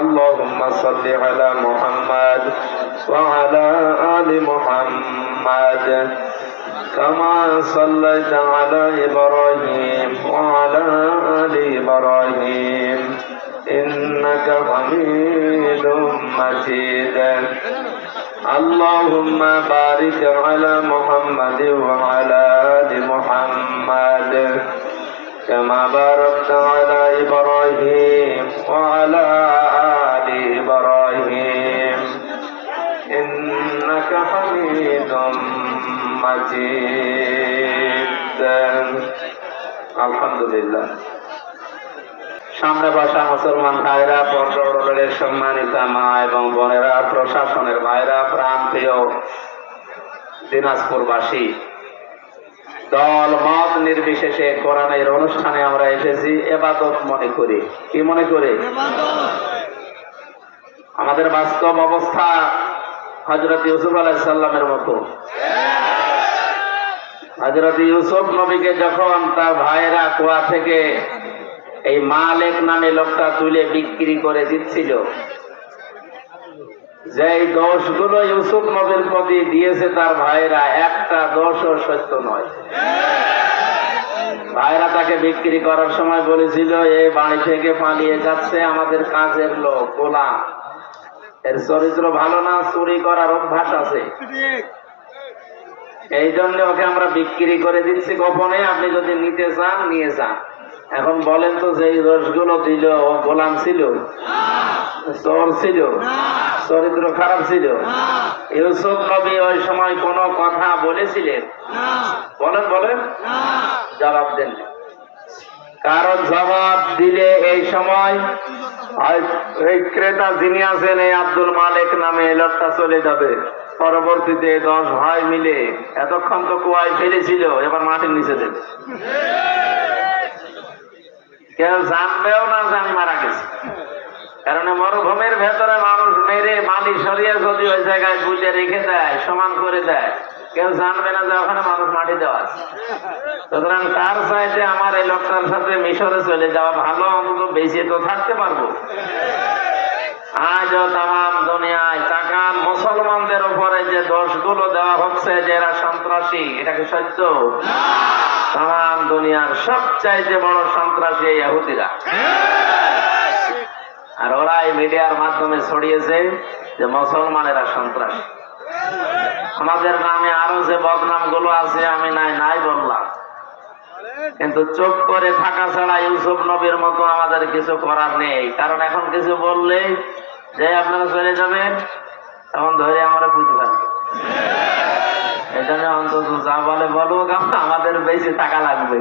اللهم صل على محمد وعلى آل محمد كما صليت على إبراهيم وعلى آل إبراهيم إنك حميد مجيد اللهم بارك على محمد وعلى آل محمد كما باركت على إبراهيم وعلى آل إبراهيم إنك حميد مجيد الحمد لله সামনে বসা মুসলমান ভাইরা, পর্যটনের সম্মানিত মা এবং বোনেরা, প্রশাসনের ভাইরা, প্রান্তীয় দিনাজপুরবাসী, দল মত নির্বিশেষে কোরআনের অনুষ্ঠানে আমরা এসেছি ইবাদত মনে করি। কি মনে করে? আমাদের বাস্তব অবস্থা হযরত ইউসুফ আলাইহিস সালামের মতো। হযরত ইউসুফ নবীকে যখন তার ভাইরা কুয়া থেকে এই মালিক নামে লোকটা তুলে বিক্রি করে দিচ্ছিল, যেই দোষগুলো ইউসুফ নবীর প্রতি দিয়েছে তার ভাইরা, একটা দোষও সত্য নয়। ভাইরা তাকে বিক্রি করার সময় বলেছিল, এই বাড়ি থেকে পালিয়ে যাচ্ছে আমাদের কাজের লোক, গোলাম, এর চরিত্র ভালো না, চুরি করার অভ্যাস আছে, এই জন্য ওকে আমরা বিক্রি করে দিচ্ছি গোপনে, আপনি যদি নিতে চান নিয়ে যান। এখন বলেন তো, যে দোষগুলো দিল, ও গোলাম ছিল, চোর ছিল, চরিত্র খারাপ ছিল? ইউসুফ নবী ওই সময় কোন কথা বলেছিলেন? বলেন বলেন, জবাব দেন। কারণ জবাব দিলে এই সময় এই ক্রেতা যিনি আছেন, এই আব্দুল মালিক নামে এই লোকটা চলে যাবে। পরবর্তীতে 10 ভাই মিলে এতক্ষণ তো কুয়ায় ফেলেছিল, এবার মাটির নিচে দেবে, কেউ জানবেও না যে আমি মারা গেছি। কারণ মরুভূমির ভেতরে মানুষ মেরে বালি সরিয়ে যদি ওই জায়গায় বুঝে রেখে দেয়, সমান করে দেয়, কেউ জানবে না যে ওখানে মানুষ মাটি দেওয়া আছে। সুতরাং তার চাইতে আমার এই লোকটার সাথে মিশরে চলে যাওয়া ভালো, অন্তত বেঁচে তো থাকতে পারবো। আজও তাম দুনিয়ায় তাকান, মুসলমানদের উপরে যে দোষগুলো দেওয়া হচ্ছে যে এরা সন্ত্রাসী, এটা কি সত্য? তাম দুনিয়ার সবচাইতে বড় সন্ত্রাসী ইহুদিরা, আর ওরাই মিডিয়ার মাধ্যমে ছড়িয়েছে যে মুসলমানেরা সন্ত্রাসী। আমাদের নামে আরো যে বদনাম গুলো আছে আমি নাই বললাম, কিন্তু চুপ করে থাকা ছাড়া ইউসুফ নবীর মতো আমাদের কিছু করার নেই। কারণ এখন কিছু বললে যে আপনারা চলে যাবেন, তখন ধরে আমরা বুঝতে পারবো। এই জন্য অন্তত যা বলে বলুক, আমাদের বেঁচে থাকা লাগবে,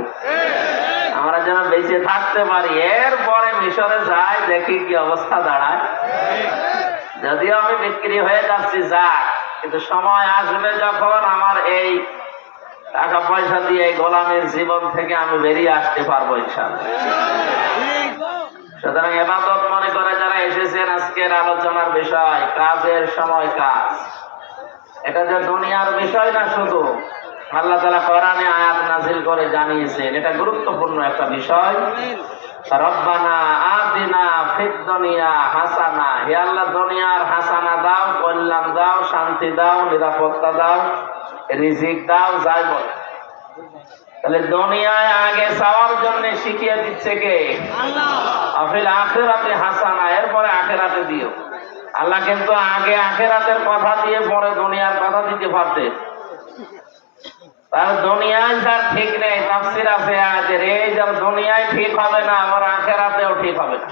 আমরা যেন বেঁচে থাকতে পারি। এরপরে মিশরে যাই, দেখি কি অবস্থা দাঁড়ায়। যদিও আমি বিক্রি হয়ে যাচ্ছি, যাক, কিন্তু সময় আসবে যখন আমার এই টাকা পয়সা দিয়ে এই গোলামের জীবন থেকে আমি বেরিয়ে আসতে পারবো ইনশাআল্লাহ। সুতরাং ইবাদত মনে করে যারা এসেছেন, আজকের আলোচনার বিষয় কাজের সময় কাজ। এটা যে দুনিয়ার বিষয় না, শুধু আল্লাহ তাআলা কোরআনে আয়াত নাযিল করে জানিয়েছেন, এটা গুরুত্বপূর্ণ একটা বিষয়। রব্বানা আতিনা ফিদ দুনিয়া হাসানা, হে আল্লাহ দুনিয়ার হাসানা দাও, কল্যাণ দাও, শান্তি দাও, নিরাপত্তা দাও, রিজিক দাও, যাই বল। তাহলে দুনিয়ায় আগে চাওয়ার জন্য শিখিয়ে দিচ্ছে কে? আল্লাহ। আফিল আখিরাতে হাসানা, এরপরে আখিরাতে দিও। আল্লাহ কিন্তু আগে আখিরাতের কথা দিয়ে পরে দুনিয়ার কথা দিতে পারতেন। তার দুনিয়ায় যার ঠিক নেই, তাফসীর আছে আয়াতের, এই যার দুনিয়ায় ঠিক হবে না, আমার আখিরাতেও ঠিক হবে না।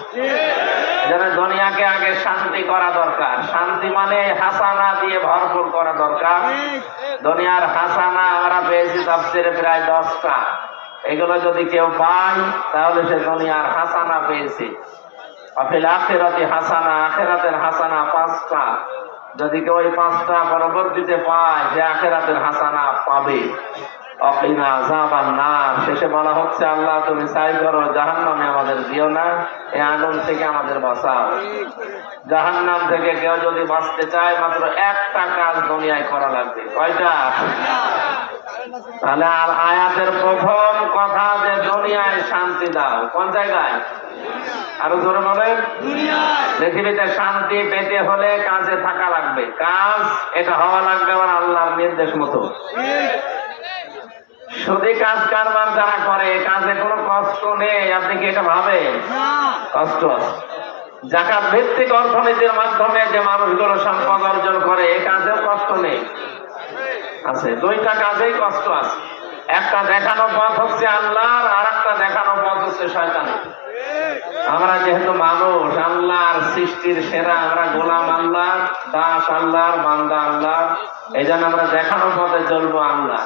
এজন্য দুনিয়াকে আগে শান্তি করা দরকার। শান্তি মানে হাসানা দিয়ে ভরপুর করা দরকার। দুনিয়ার হাসানা আমরা পেয়েছি তাফসীরে প্রায় 10টা। এগুলো যদি কেউ পায় তাহলে সে দুনিয়ার হাসানা পেয়েছে। আফিল আখিরাতি হাসানা, আখিরাতের হাসানা 5টা। যদি কেউ ওই 5টা পরবর্তীতে পায়, সে আখিরাতের হাসানা পাবে। অকিনা আযাবান নার, শেষে বলা হচ্ছে আল্লাহ তুমি চাই করো জাহান্নামে আমাদের দিও না, এই আগুন থেকে আমাদের বাঁচাও। জাহান্নাম থেকে কেউ যদি বাঁচতে চায়, মাত্র একটা কাজ দুনিয়ায় করা লাগবে। কয়টা? তাহলে আর আয়াতের প্রথম কথা যে দুনিয়ায় শান্তি দাও, কোন জায়গায়? আরো জোরে বলেন। পৃথিবীতে শান্তি পেতে হলে কাজে থাকা লাগবে, কাজ এটা হওয়া লাগবে আমার আল্লাহর নির্দেশ মতো। শুধু কাজ কারবার যারা করে কাজে কোনো কষ্ট নেই, আপনি কি এটা ভাবেন? কষ্ট আছে। জাকাত ভিত্তিক অর্থনীতির মাধ্যমে যে মানুষগুলো সম্পদ অর্জন করে এই কাজেও কষ্ট নেই, আছে। দুইটা কাজেই কষ্ট আছে। একটা দেখানো পথ হচ্ছে আল্লাহর, আর একটা দেখানো পথ হচ্ছে শয়তানের। আমরা যেহেতু মানুষ, আল্লাহর সৃষ্টির সেরা, আমরা গোলাম আল্লাহ, দাস আল্লাহর, বান্দা আল্লাহ, এই জন্য আমরা দেখানো পথে চলবো আল্লাহ।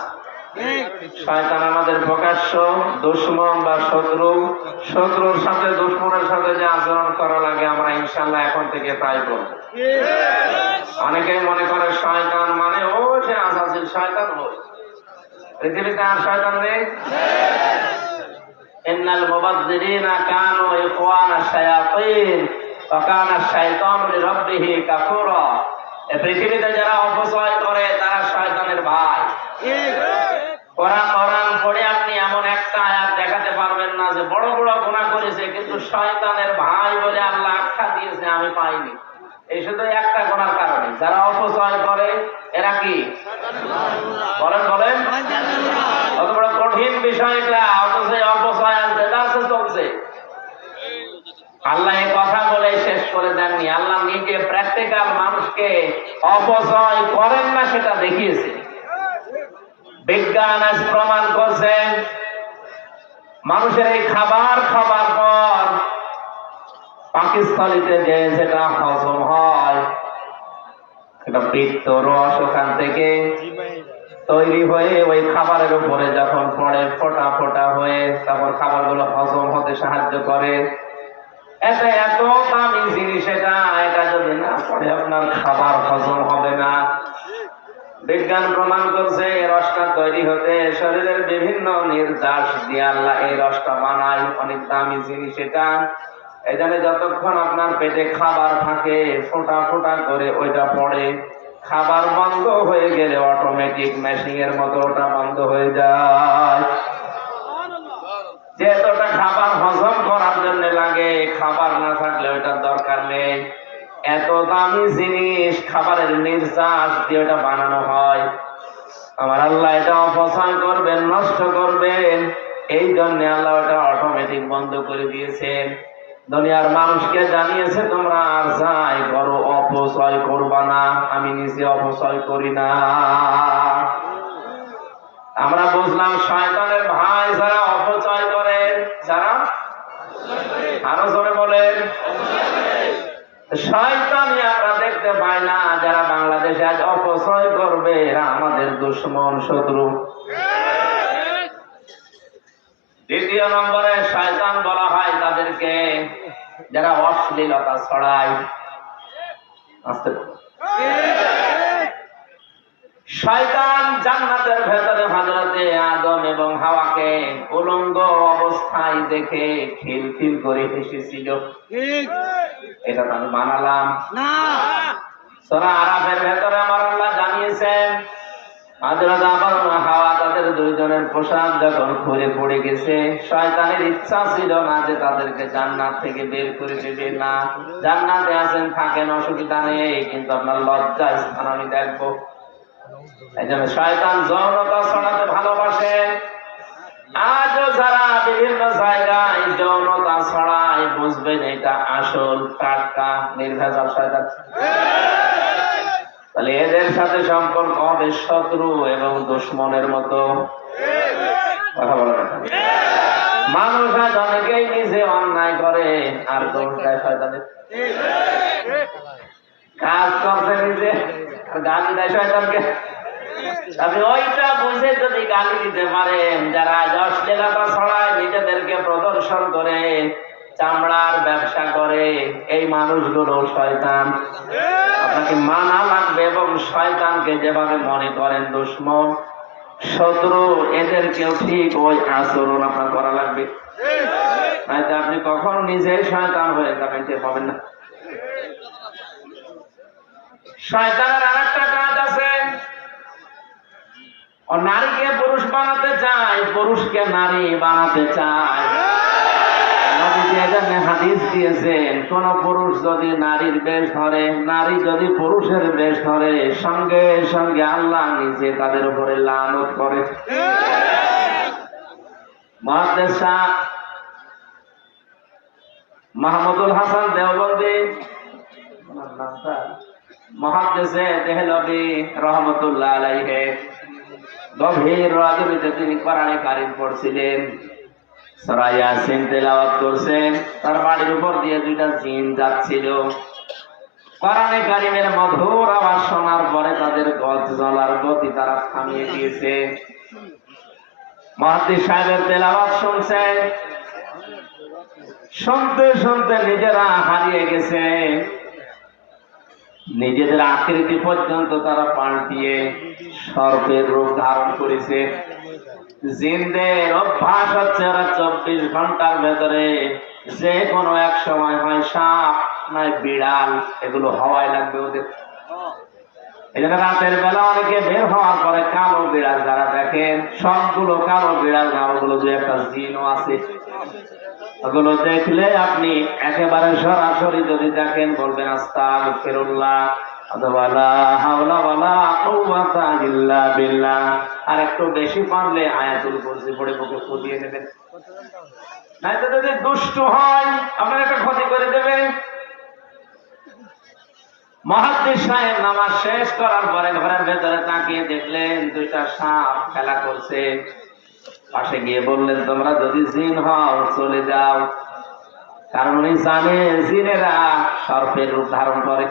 শয়তান আমাদের প্রকাশ্য দুশমন বা শত্রু, শত্রুর সাথে দুশমনের সাথে যে আচরণ করা লাগে আমরা ইনশাল্লাহ এখন থেকে তাই করব। অনেকেই মনে করে শয়তান মানে ও সে আসাসিল শয়তান, ওই পৃথিবীতে আর শয়তান নেই। ইন্নাল মুবাযযিরিনা কানু ইখওয়ানা শায়াতিন ওয়া কানা শাইতানু লিরাব্বিহি কাফুরা। এই পৃথিবীতে যারা অপচয় করে তারা শয়তানের ভাই। কোরআন পড়ে আপনি এমন একটা আয়াত দেখাতে পারবেন না যে বড় বড় গুনাহ করেছে কিন্তু শয়তানের ভাই বলে আল্লাহ আখ্যা দিয়েছে আমি পাইনি। এই শুধু একটা গুনার কারণে যারা অপচয় করে এরা কি বলেন বলেন। অত বড় কঠিন বিষয়টা অথচ অপচয় আনতে চলছে। আল্লাহ এই কথা বলে শেষ করে দেননি, আল্লাহ নিজে প্র্যাকটিক্যাল মানুষকে অপচয় করেন না সেটা দেখিয়েছে। বিজ্ঞান আজ প্রমাণ করছে মানুষের এই খাবার খাবার পর পাকিস্তানিতে যে যেটা হজম হয় এটা পিত্ত রস ওখান থেকে তৈরি হয়ে ওই খাবারের উপরে যখন পড়ে ফোটা ফোটা হয়ে তারপর খাবারগুলো হজম হতে সাহায্য করে। এটা এত দামি জিনিস, এটা যদি না পড়ে আপনার খাবার হজম হবে না। বিজ্ঞান প্রমাণ করছে এই রসটা তৈরি হতে শরীরের বিভিন্ন নির্যাস দিয়ে আল্লাহ এই রসটা বানায়, অনেক দামি জিনিস এটা। এই জন্য যতক্ষণ আপনার পেটে খাবার থাকে ফোটা ফোটা করে ওইটা পড়ে, খাবার বন্ধ হয়ে গেলে অটোমেটিক মেশিন এর মতো ওটা বন্ধ হয়ে যায়। যে এতটা খাবার হজম করার জন্য লাগে, খাবার না থাকলে ওইটার দরকার নেই। এত দামি জিনিস খাবারের নির্যাস দিয়ে ওটা বানানো হয়। আমার আল্লাহ এটা অপচয় করবেন, নষ্ট করবেন, এই জন্য আল্লাহ ওটা অটোমেটিক বন্ধ করে দিয়েছেন। দুনিয়ার মানুষকে জানিয়েছে তোমরা আর যাই করো অপচয় করবা না, আমি নিজে অপচয় করি না। আমরা বুঝলাম শয়তানের ভাই যারা অপচয় করে, যারা আরো জোরে বলেন শয়তানি আমরা দেখতে পাই না। যারা বাংলাদেশে আজ অপচয় করবে এরা আমাদের দুশমন, শত্রু। দ্বিতীয় নম্বরে শয়তান বলা হয় তাদেরকে যারা অশ্লীলতা ছড়ায়। শয়তান জান্নাতের ভেতরে হযরতে আদম এবং হাওয়াকে উলঙ্গ অবস্থায় দেখে খিলখিল করে হেসেছিল। এটা তো আমি বানালাম না। সূরা আরাফের ভেতরে আমার আল্লাহ জানিয়েছেন হযরত আদম এবং হাওয়া তাদের দুইজনের পোশাক যখন খুলে পড়ে গেছে, শয়তানের ইচ্ছা ছিল না যে তাদেরকে জান্নাত থেকে বের করে দেবে। না, জান্নাতে আছেন থাকেন, অসুবিধা নেই, কিন্তু আপনার লজ্জা স্থান আমি দেখবো। এই জন্য শয়তান যৌনতা ছড়াতে ভালোবাসে। আজও যারা বিভিন্ন জায়গায় যৌনতা ছড়ায় বুঝবেন এটা আসল টাটকা নির্ভেজাল শয়তান। তাহলে এদের সাথে সম্পর্ক হবে শত্রু এবং দুশমনের মতো। কথা বলা মানুষ আজ অনেকেই নিজে অন্যায় করে আর দোষ দেয় শয়তানের। কাজ করছে নিজে আর গালি দেয় শয়তানকে। আপনি ওইটা বুঝে যদি গালি দিতে পারেন, যারা অশ্লীলতা ছড়ায় নিজেদেরকে প্রদর্শন করে চামড়ার ব্যবসা করে, এই মানুষগুলো শয়তান। আপনাকে মানা লাগবে এবং শয়তানকে যেভাবে মনে করেন দুশমন, শত্রু, এদেরকেও ঠিক ওই আচরণ আপনার করা লাগবে। নয়তো আপনি কখন নিজেই শয়তান হয়ে যাবেন টের পাবেন না। শয়তানের আরেকটা কাজ আছে, ও নারীকে পুরুষ বানাতে চায়, পুরুষকে নারী বানাতে চায়। নবীজি এজন্য হাদিস দিয়েছেন, কোন পুরুষ যদি নারীর বেশ ধরে, নারী যদি পুরুষের বেশ ধরে, সঙ্গে সঙ্গে আল্লাহ নিজে তাদের উপরে লানত করে। মুহাদ্দিস শাহ মাহমুদুল হাসান দেওবন্দি মুহাদ্দিসে দেহলভী রহমাতুল্লাহ আলাইহি গভীর রজনীতে তিনি কোরআনে কারীম পড়ছিলেন, সূরা ইয়াসিন তেলাওয়াত করছেন। তার বাড়ির উপর দিয়ে দুইটা জিন যাচ্ছিল। কোরআনে কারীমের মধুর আওয়াজ শোনার পরে তাদের গজ জ্বলার গতি তারা থামিয়ে দিয়েছে। মুহাদ্দিস সাহেবের তেলাওয়াত শুনছেন, শুনতে শুনতে নিজেরা হারিয়ে গেছে। নিজেদের আকৃতি পর্যন্ত তারা পাল্টিয়ে সর্পের রূপ ধারণ করেছে। জিনদের অভ্যাস হচ্ছে ওরা 24 ঘন্টার ভেতরে যে কোনো এক সময় হয় সাপ নয় বিড়াল, এগুলো হওয়াই লাগবে ওদের। এই জন্য রাতের বেলা অনেকে বের হওয়ার পরে কালো বিড়াল যারা দেখেন, সবগুলো কালো বিড়াল না, ওগুলো যে একটা জিনও আছে। ওগুলো দেখলে আপনি একেবারে সরাসরি যদি দেখেন বলবেন আস্তাগফিরুল্লাহ অথবা লা হাওলা ওয়ালা কুওয়াতা ইল্লা বিল্লাহ। আর একটু বেশি পারলে আয়াতুল কুরসি পড়ে বুকে ফুদিয়ে নেবেন। নাইতো যদি দুষ্টু হয় আপনার একটা ক্ষতি করে দেবে। মুহাদ্দিস সাহেব নামাজ শেষ করার পরে ঘরের ভেতরে তাকিয়ে দেখলেন দুইটা সাপ খেলা করছে। পাশে গিয়ে বললেন, তোমরা যদি জিন হও চলে যাও। কারণ উনি জানে জিনেরা সর্পের রূপ ধারণ করে।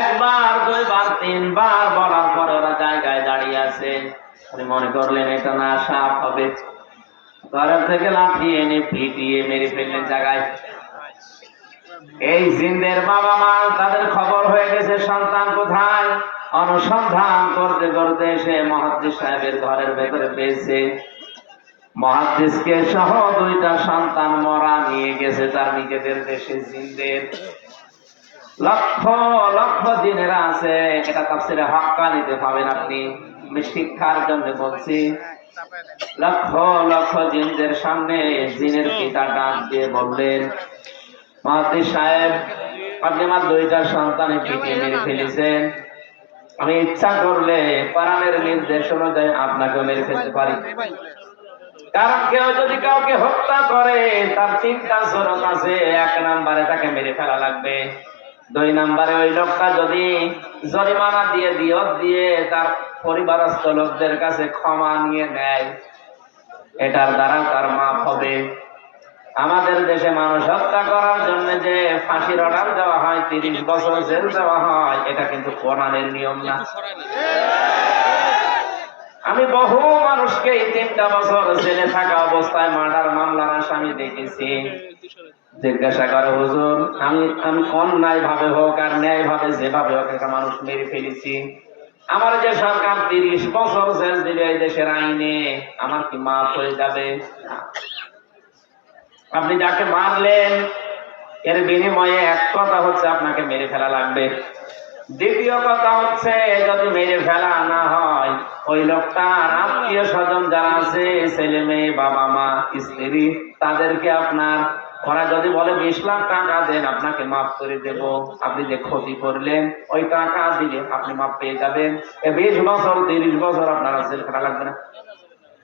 একবার দুইবার তিনবার বলার পরে ওরা জায়গায় দাঁড়িয়ে আছে। উনি মনে করলেন এটা না সাপ হবে, ঘরের থেকে লাঠি এনে পিটিয়ে মেরে ফেললেন জায়গায়। এই জিনদের বাবা মা তাদের খবর হয়ে গেছে সন্তান কোথায়। অনুসন্ধান করতে করতে এসে মুহাদ্দিস সাহেবের ঘরের ভেতরে পেয়েছে। মুহাদ্দিসকে সহ দুইটা সন্তান মরা নিয়ে গেছে তার নিজেদের দেশে। জিনদের লক্ষ লক্ষ জিনেরা আছে, এটা তাফসীরে হাক্কানিতে পাবেন আপনি। আমি শিক্ষার জন্য বলছি। লক্ষ লক্ষ জিনদের সামনে জিনের পিতা ডাক দিয়ে বললেন, মুহাদ্দিস সাহেব আপনি আমার দুইটা সন্তানের পিটিয়ে মেরে ফেলেছেন। আমি ইচ্ছা করলে কোরআনের নির্দেশ অনুযায়ী আপনাকে মেরে ফেলতে পারি। কারণ কেউ যদি কাউকে হত্যা করে তার তিনটা শরত আছে। 1 নম্বরে তাকে মেরে ফেলা লাগবে। 2 নম্বরে ওই লোকটা যদি জরিমানা দিয়ে দিয়ত দিয়ে তার পরিবারস্থ লোকদের কাছে ক্ষমা নিয়ে নেয়, এটার দ্বারা তার মাফ হবে। আমাদের দেশে মানুষ হত্যা করার জন্য যে ফাঁসির অর্ডার দেওয়া হয়, 30 বছর জেল দেওয়া হয়, এটা কিন্তু কোরআনের নিয়ম না। আমি বহু মানুষকে 3টা বছর জেলে থাকা অবস্থায় মার্ডার মামলার আসামি দেখেছি। জিজ্ঞাসা করে, হুজুর আমি অন্যায় ভাবে হোক আর ন্যায় ভাবে যেভাবে হোক একটা মানুষ মেরে ফেলেছি, আমার যে সরকার 30 বছর জেল দিবে এই দেশের আইনে, আমার কি মাফ হয়ে যাবে? আপনি যাকে মারলেন এর বিনিময়ে এক কথা হচ্ছে আপনাকে মেরে ফেলা লাগবে। দ্বিতীয় কথা হচ্ছে যদি মেরে ফেলা না হয়, ওই লোকটার আত্মীয় স্বজন যারা আছে, ছেলে মেয়ে বাবা মা স্ত্রী, তাদেরকে আপনার, ওরা যদি বলে 20 লাখ টাকা দেন আপনাকে মাফ করে দেব, আপনি যে ক্ষতি করলেন ওই টাকা দিলে আপনি মাফ পেয়ে যাবেন। 20 বছর 30 বছর আপনার জেল খাটা লাগবে না।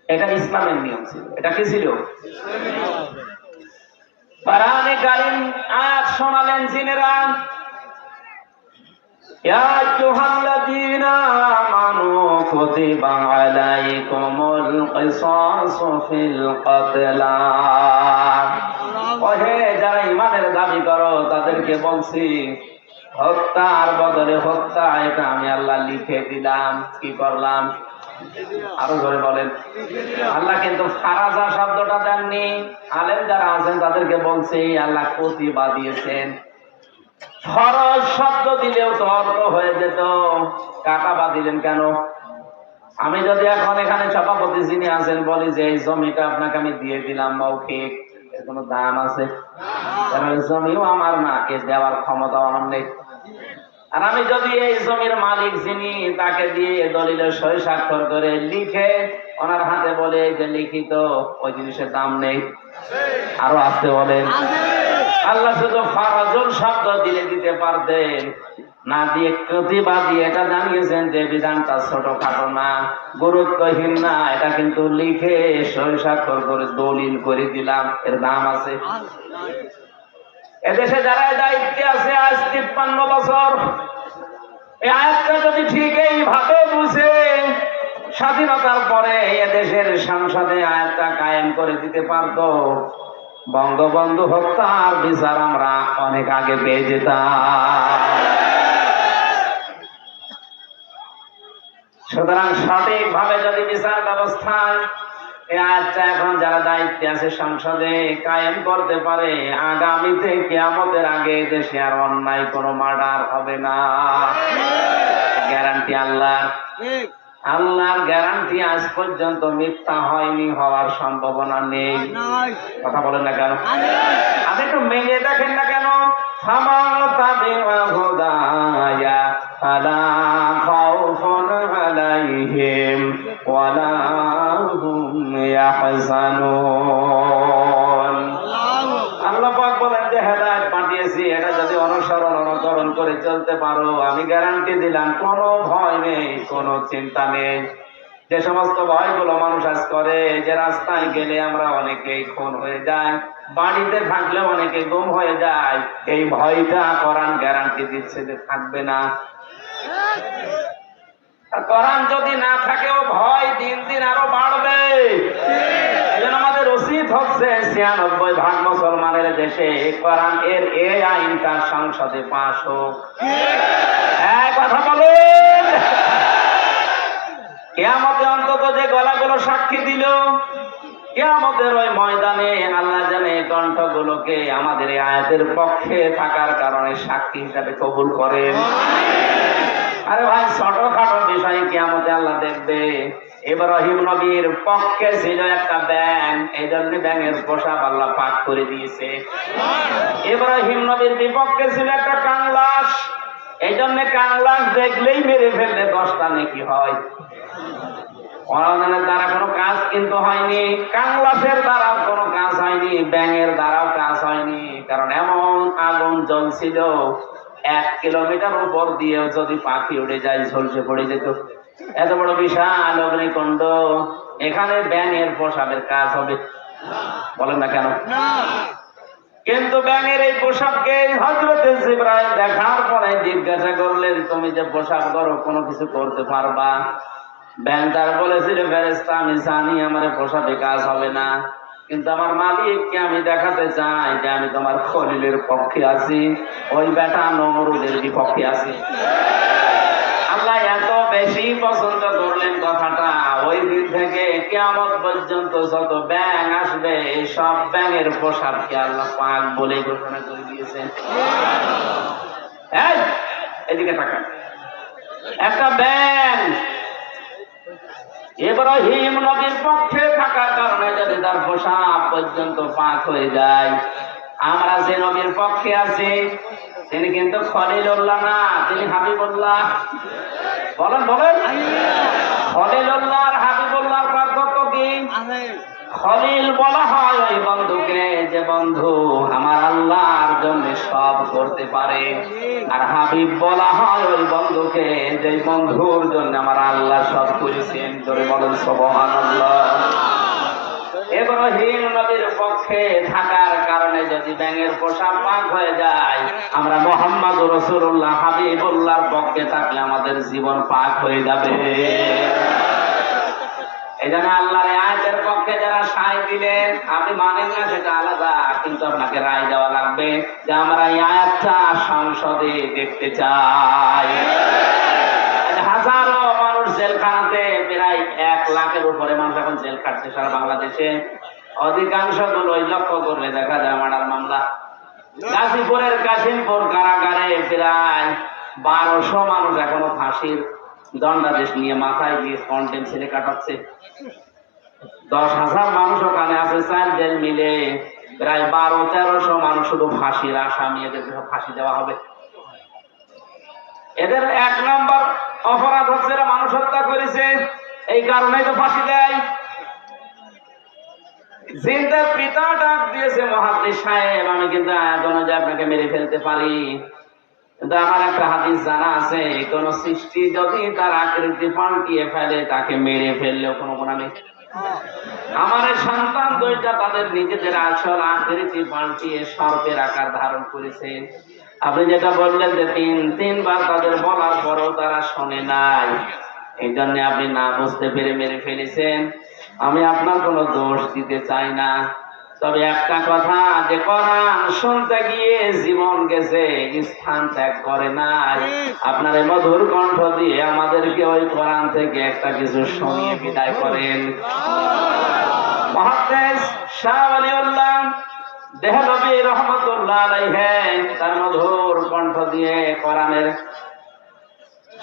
এটা ইসলামের নিয়ম ছিল। এটা কি ছিল? কোরআনে কারীম আয়াত শোনালেন জিনেরা, ইয়া আইয়ুহাল্লাযীনা আমানু কুতিবা আলাইকুমুল কিসাসু ফিল কতলা। ওহে যারা ঈমানের দাবি করো তাদেরকে বলছি, হত্যার বদলে হত্যা এটা আমি আল্লাহ লিখে দিলাম। কি করলাম? আরো জোরে বলেন। আল্লাহ কিন্তু ফারাজা শব্দটা দেননি। আলেম যারা আছেন তাদেরকে বলছে আল্লাহ কুতিবা দিয়েছেন। ফরজ শব্দ দিলেও তো অর্থ হয়ে যেত, কাটাবা দিলেন কেন? আমি যদি এখন এখানে সভাপতি যিনি আছেন বলি যে এই জমিটা আপনাকে আমি দিয়ে দিলাম মৌখিক, এর কোনো দাম আছে? কারণ জমিও আমার না, এ দেওয়ার ক্ষমতা আমার নেই। আর আমি যদি এই জমির মালিক যিনি, তাকে দিয়ে দলিলের সই স্বাক্ষর করে লিখে ওনার হাতে বলে এই যে লিখিত, ওই জিনিসের দাম নেই। আরো আসতে বলেন। আল্লাহ শুধু ফারাজুল শব্দ দিলে দিতে পারতেন, না দিয়ে প্রতিবাদী এটা জানিয়েছেন যে বিধানটা ছোটখাটো না, গুরুত্বহীন না, এটা কিন্তু লিখে স্বাক্ষর করে দলিল করে দিলাম, এর দাম আছে। এদেশে যারা দায়িত্বে আছে আজ 53 বছর, এই আয়াতটা যদি ঠিক এইভাবে বুঝে স্বাধীনতার পরে এদেশের সংসদে আয়াতটা কায়েম করে দিতে পারতো, বঙ্গবন্ধু হত্যার বিচার আমরা অনেক আগে পেয়ে যেতাম। সুতরাং সঠিকভাবে যদি বিচার ব্যবস্থায় এই আয়াতটা এখন যারা দায়িত্বে আছে সংসদে কায়েম করতে পারে, আগামীতে কিয়ামতের আগে দেশে আর অন্যায় কোনো মার্ডার হবে না। গ্যারান্টি আল্লাহর। আল্লাহর গ্যারান্টি আজ পর্যন্ত মিথ্যা হয়নি, হওয়ার সম্ভাবনা নেই। কথা বলেন না কেন? আপনি একটু মেনে দেখেন না কেন? ফামান তাবিআ হুদায়া ফালা খাউফুন আলাইহিম ওয়ালা হুম ইয়াহজানুন। আল্লাহ পাক বলেন যে হেদায়েত পাঠিয়েছি, এটা যদি অনুকরণ করে চলতে পারো, আমি গ্যারান্টি দিলাম কোনো ভয় নেই, কোনো চিন্তা নেই। যে সমস্ত ভয়গুলো মানুষ আজ করে, যে রাস্তায় গেলে আমরা অনেকেই খুন হয়ে যায়, বাড়িতে থাকলে অনেকে গুম হয়ে যায়, এই ভয়টা কোরআন গ্যারান্টি দিচ্ছে যে থাকবে না। আর কোরআন যদি না থাকেও ভয় দিন দিন আরো বাড়বে। এজন্য আমাদের উচিত হচ্ছে 96% মুসলমানের দেশে কোরআন এর এই আইনটা সংসদে পাস হোক। কথা বলেন। কিয়ামতে অন্তত যে গলাগুলো সাক্ষী দিল, কিয়ামতের ওই ময়দানে আল্লাহ জানে কণ্ঠগুলোকে আমাদের এই আয়াতের পক্ষে থাকার কারণে সাক্ষী হিসাবে কবুল করেন। আরে ভাই, ছোটখাটো বিষয় কিয়ামতে আল্লাহ দেখবে। ইব্রাহিম নবীর পক্ষে ছিল একটা ব্যাঙ, এই জন্য ব্যাঙের পোশাক আল্লাহ পাক করে দিয়েছে। ইব্রাহিম নবীর বিপক্ষে ছিল একটা কাংলাস, এই জন্য কাংলাস দেখলেই মেরে ফেললে 10টা নেকি হয়। কোরআনের দ্বারা কোনো কাজ কিন্তু হয়নি, কাংলাসের দ্বারাও কোনো কাজ হয়নি, ব্যাঙের দ্বারাও কাজ হয়নি। কারণ এমন আগুন জ্বলছিল, 1 কিলোমিটার উপর দিয়েও যদি পাখি উড়ে যায় ঝলসে পড়ে যেত। এত বড় বিশাল অগ্নিকুণ্ড, এখানে ব্যাঙের পোশাকের কাজ হবে? বলেন না কেন? কিন্তু ব্যাঙের এই পোশাককে হযরতে জিবরাইল দেখার পরে জিজ্ঞাসা করলেন, তুমি যে পোশাক করো কোনো কিছু করতে পারবা? ব্যাঙ তার বলেছিল, ফেরেশতা আমি জানি আমার পোশাকে কাজ হবে না, কিন্তু আমার মালিককে আমি দেখাতে চাই যে আমি তোমার খলিলের পক্ষে আছি, ওই বেটা নমরুদের বিপক্ষে আছি। আল্লাহ এত বেশি পছন্দ করলেন কথাটা, ওই দিন থেকে কিয়ামত পর্যন্ত যত ব্যাঙ আসবে সব ব্যাঙের পোশাককে আল্লাহ পাক বলে ঘোষণা করে দিয়েছেন। এই এদিকে তাকান, একটা ব্যাঙ ইব্রাহিম নবীর পক্ষে থাকার কারণে যদি তার পোশাক পর্যন্ত পাক হয়ে যায়, আমরা যে নবীর পক্ষে আছি তিনি কিন্তু খলিলুল্লাহ না, তিনি হাবিবুল্লাহ। বলেন বলেন, খলিলুল্লাহ আর হাবিবুল্লাহর পার্থক্য কি? খলিল বলা হয় ওই বন্ধুকে যে বন্ধু আমার আল্লাহর জন্য সব করতে পারে, আর হাবিব বলা হয় ওই বন্ধুকে যে বন্ধুর জন্য আমার আল্লাহ সব করেছেন। ধরে বলেন সুবহানাল্লাহ। ইব্রাহিম নবীর পক্ষে থাকার কারণে যদি ব্যাঙের পোশাক পাক হয়ে যায়, আমরা মুহাম্মদুর রাসূলুল্লাহ হাবিবুল্লাহর পক্ষে থাকলে আমাদের জীবন পাক হয়ে যাবে। এই জন্য আল্লাহর আয়াতের পক্ষে যারা সায় দিলেন, আপনি মানেন না সেটা আলাদা, কিন্তু আপনাকে রায় দেওয়া লাগবে যে আমরা এই আয়াতটা সংসদে দেখতে চাই। হাজারো মানুষ জেলখানাতে, প্রায় 1 লাখের উপরে মানুষ এখন জেল খাটছে সারা বাংলাদেশে। অধিকাংশ গুলোই লক্ষ্য করলে দেখা যায় মার্ডার মামলা। গাজীপুরের কাশিমপুর কারাগারে প্রায় 1200 মানুষ এখনো ফাঁসির দণ্ডাদেশ নিয়ে মাথায় দিয়ে কন্টেম ছেলে কাটাচ্ছে। 10,000 মানুষ ওখানে আছে, 4 জেল মিলে প্রায় 1200-1300 মানুষ শুধু ফাঁসির আসামি, এদের ফাঁসি দেওয়া হবে। এদের 1 নম্বর অপরাধ হচ্ছে এরা মানুষ হত্যা করেছে, এই কারণেই তো ফাঁসি দেয়। জিনদের পিতা ডাক দিয়েছে, মুহাদ্দিস সাহেব আমি কিন্তু আয়াত অনুযায়ী আপনাকে মেরে ফেলতে পারি, কিন্তু আমার একটা হাদিস জানা আছে, কোন সৃষ্টি যদি তার আকৃতি পাল্টিয়ে ফেলে তাকে মেরে ফেললেও কোনো গুনাহ নেই। আমার এই সন্তান দুইটা তাদের নিজেদের আসল আকৃতি পাল্টিয়ে সর্পের আকার ধারণ করেছে। আপনি যেটা বললেন যে তিনবার তাদের বলার পরেও তারা শোনে নাই, এই জন্য আপনি না বুঝতে পেরে মেরে ফেলেছেন। আমি আপনার কোনো দোষ দিতে চাই না, তবে একটা কথা, যে কোরআন শুনতে গিয়ে জীবন গেছে, স্থান ত্যাগ করে নাই, আপনার এই মধুর কণ্ঠ দিয়ে আমাদেরকে ওই কোরআন থেকে একটা কিছু শুনিয়ে বিদায় করেন। মুহাদ্দিস শাহ ওয়ালিউল্লাহ দেহলভী রহমাতুল্লাহ আলাইহি তার মধুর কণ্ঠ দিয়ে কোরআনের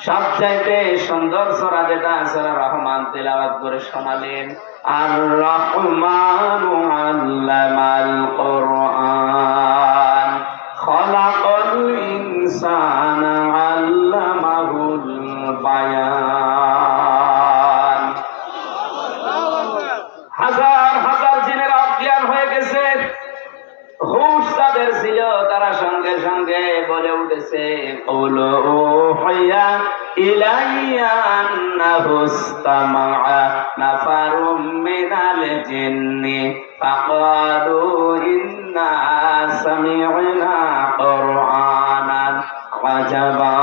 সবচাইতে সুন্দর সূরা যেটা সূরা রহমান তেলাওয়াত করে শোনালেন। আর রহমানু আল্লামাল কোরআন খলাকাল ইনসানা আল্লামাহুল বায়ান। হাজার হাজার জিনের অজ্ঞান হয়ে গেছে, হুশ তাদের ছিল, তারা সঙ্গে সঙ্গে বলে উঠেছে, কুলু উহিয়া ইলাইয়া আন্নাহু ইসতামাআ নাফারুম মিনাল জিন্নি ফাকালু ইন্না সামি'না কুরআনান আজাবা।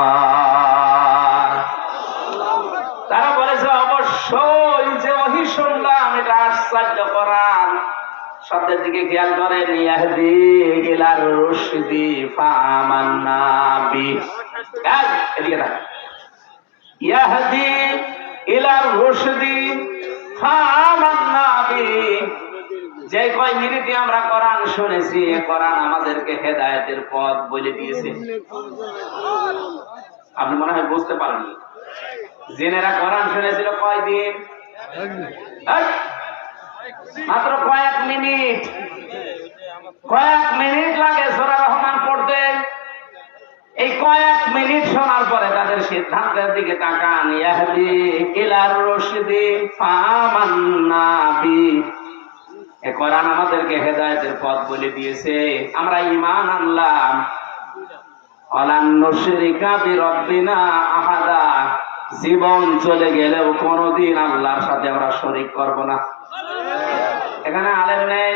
তারা বলেছে অবশ্যই যে ওহী শুনলাম এটা আশ্চর্য কোরআন। শব্দের দিকে খেয়াল করেন, ইয়াহদি ইলার রুশদি ফাআমান্না বি। এদিকে দেখেন, ইয়াহদি ইলার রুশদি ফাআমান্না বি। যে কয় মিনিটে আমরা কোরআন শুনেছি, কোরআন আমাদেরকে হেদায়েতের পথ বলে দিয়েছে। আপনি মনে হয় বুঝতে পারেননি, জিনেরা কোরআন শুনেছিল কয়দিন? মাত্র কয়েক মিনিট। কয়েক মিনিট লাগে সূরা রহমান পড়তে। এই কয়েক মিনিট শোনার পরে তাদের সিদ্ধান্তের দিকে তাকান, ইয়াহদি ইলার রুশদি ফাআমান্না বি। এই কোরআন আমাদেরকে হেদায়েতের পথ বলে দিয়েছে, আমরা ঈমান আনলাম। ওয়ালান নুশরিকা বিরাব্বিনা আহাদা। জীবন চলে গেলেও কোনদিন আল্লাহর সাথে আমরা শরীক করব না। এখানে আলেম নেই?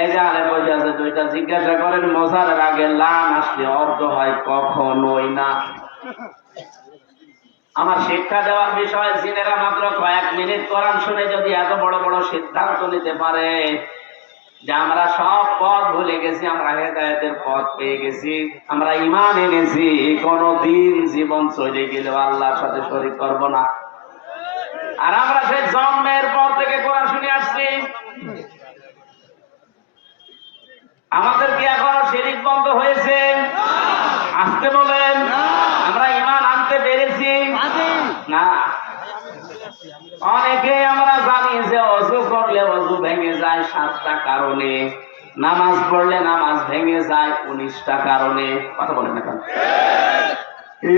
এই যে আলেম বসে আছে দুইটা, জিজ্ঞাসা করেন মোজারের আগে লাম আসলে অর্থ হয় কখনোই না। আমার শিক্ষা দেওয়ার বিষয়, জিনেরা মাত্র কয়েক মিনিট কোরআন শুনে যদি এত বড় বড় সিদ্ধান্ত নিতে পারে যে আমরা সব পথ ভুলে গেছি, আমরা হেদায়েতের পথ পেয়ে গেছি, আমরা ঈমান এনেছি, কোনদিন জীবন চলে গেলেও আল্লাহর সাথে শরীক করব না। আর আমরা সেই জন্মের পর থেকে কোরআন শুনে আসছি, আমাদের কি এখনো শিরিক বন্ধ হয়েছে? আসতে বলেন, আমরা ঈমান আনতে পেরেছি না। অনেকে আমরা জানি যে ওযু করলে ওযু ভেঙে যায় 7টা কারণে, নামাজ পড়লে নামাজ ভেঙে যায় 19টা কারণে। কথা বলেন না কেন?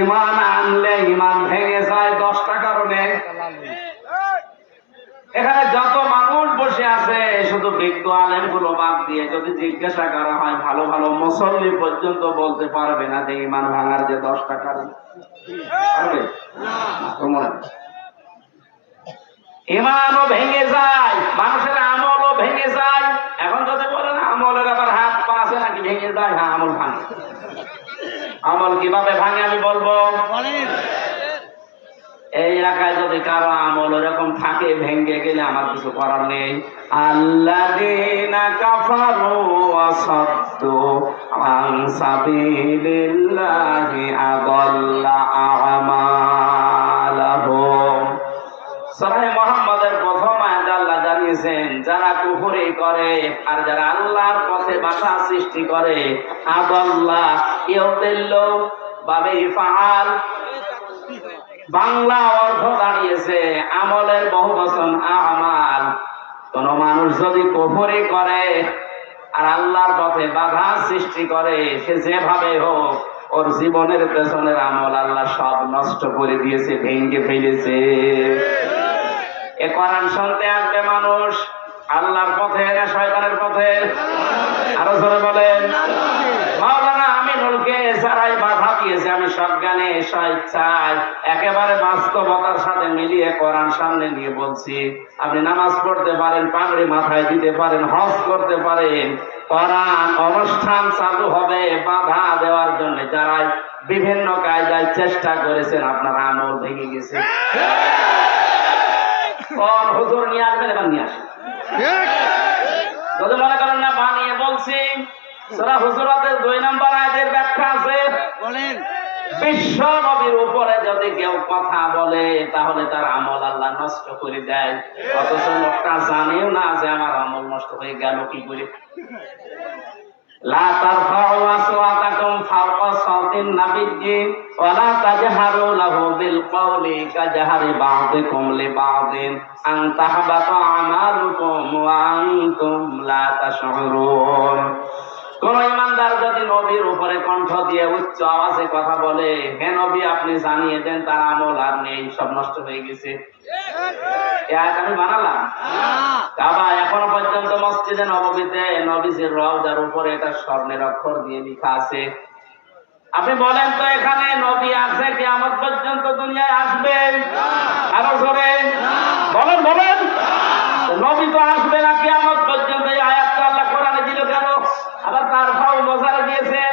ঈমান আনলে ঈমান ভেঙে যায় 10টা কারণে। এখানে যত মানুষ বসে আছে, শুধু বিজ্ঞ আলেম গুলো বাদ দিয়ে যদি জিজ্ঞাসা করা হয়, ভালো ভালো মুসল্লি পর্যন্ত বলতে পারবে না যে ঈমান ভাঙার যে 10টা কারণ। পারবে? ঈমানও ভেঙে যায়, মানুষের আমলও ভেঙে যায়। এখন যদি বলেন আমলের আবার হাত পা আছে নাকি ভেঙে যায়? হ্যাঁ, আমল ভাঙে। আমল কিভাবে ভাঙে আমি বলবো। এই এলাকায় যদি কারো আমল এরকম থাকে, ভেঙে গেলে আমার কিছু করার নেই। আল্লাযীনা কাফারু ওয়া সাদ্দু আন সাবিলিল্লাহি আযাল্লা আমালাহুম। সূরা মুহাম্মাদের প্রথম আয়াতে আল্লাহ জানিয়েছেন, যারা কুফরি করে আর যারা আল্লাহর পথে বাধা সৃষ্টি করে, আযাল্লা ইউদিল্লু বাবে ফাআল, বাংলা অর্থ দাঁড়িয়েছে আমলের বহুবচন আমাল। কোন মানুষ যদি কুফরি করে আর আল্লাহর পথে বাধা সৃষ্টি করে, সে যেভাবে হোক ওর জীবনের পেছনের আমল আল্লাহ সব নষ্ট করে দিয়েছে, ভেঙে ফেলেছে। এ কোরআন শুনতে আসবে মানুষ আল্লাহর পথে না শয়তানের পথে? আরো জোরে বলেন। মাওলানা আমিনুলকে যারাই বাধা দিয়েছে, আমি সজ্ঞানে স্বেচ্ছায় একেবারে বাস্তবতার সাথে মিলিয়ে কোরআন সামনে নিয়ে বলছি, আপনি নামাজ পড়তে পারেন, পাগড়ি মাথায় দিতে পারেন, হজ করতে পারেন, কোরআন অনুষ্ঠান চালু হবে বাধা দেওয়ার জন্য যারাই বিভিন্ন কায়দায় চেষ্টা করেছেন, আপনার আমল ভেঙে গেছে। কোন হুজুর নিয়ে আসবেন, এবার নিয়ে আসেন। যদি মনে করেন না বানিয়ে বলছি, সূরা হুজুরাতের 2 নম্বর আয়াতের ব্যাখ্যা আছে, বলেন বিশ্ব নবীর উপরে যদি কেউ কথা বলে তাহলে তার আমল আল্লাহ নষ্ট করে দেয়, অথচ লোকটা জানেও না যে আমার আমল নষ্ট হয়ে গেল কি করে। লা তারফাউ আসওয়াতাকুম ফাওকা সাওতিন নাবিয়্যি ওয়া লা তাজহারু লাহু বিল কওলি কাজহারি বা'দিকুম লিবা'দিন আন তাহবাতা আমালুকুম ওয়া আনতুম লা তাশউরুন। কোন ইমানদার যদি নবীর উপরে কণ্ঠ দিয়ে উচ্চ আওয়াজে কথা বলে, হে নবী আপনি জানিয়ে দেন তার আমল আর নেই, সব নষ্ট হয়ে গেছে। এই আয়াত আমি বানালাম? কাবা এখনো পর্যন্ত মসজিদে নববীতে নবীজির রওজার উপরে এটা স্বর্ণের অক্ষর দিয়ে লেখা আছে। আপনি বলেন তো এখানে নবী আছে কিয়ামত পর্যন্ত দুনিয়ায় আসবে? আরো জোরে বলেন বলেন। নবী তো আসবে না কিয়ামত পর্যন্ত, এই আয়াতটা আল্লাহ কোরআনে দিল কেন? আবার তারফাও মজারে দিয়েছেন,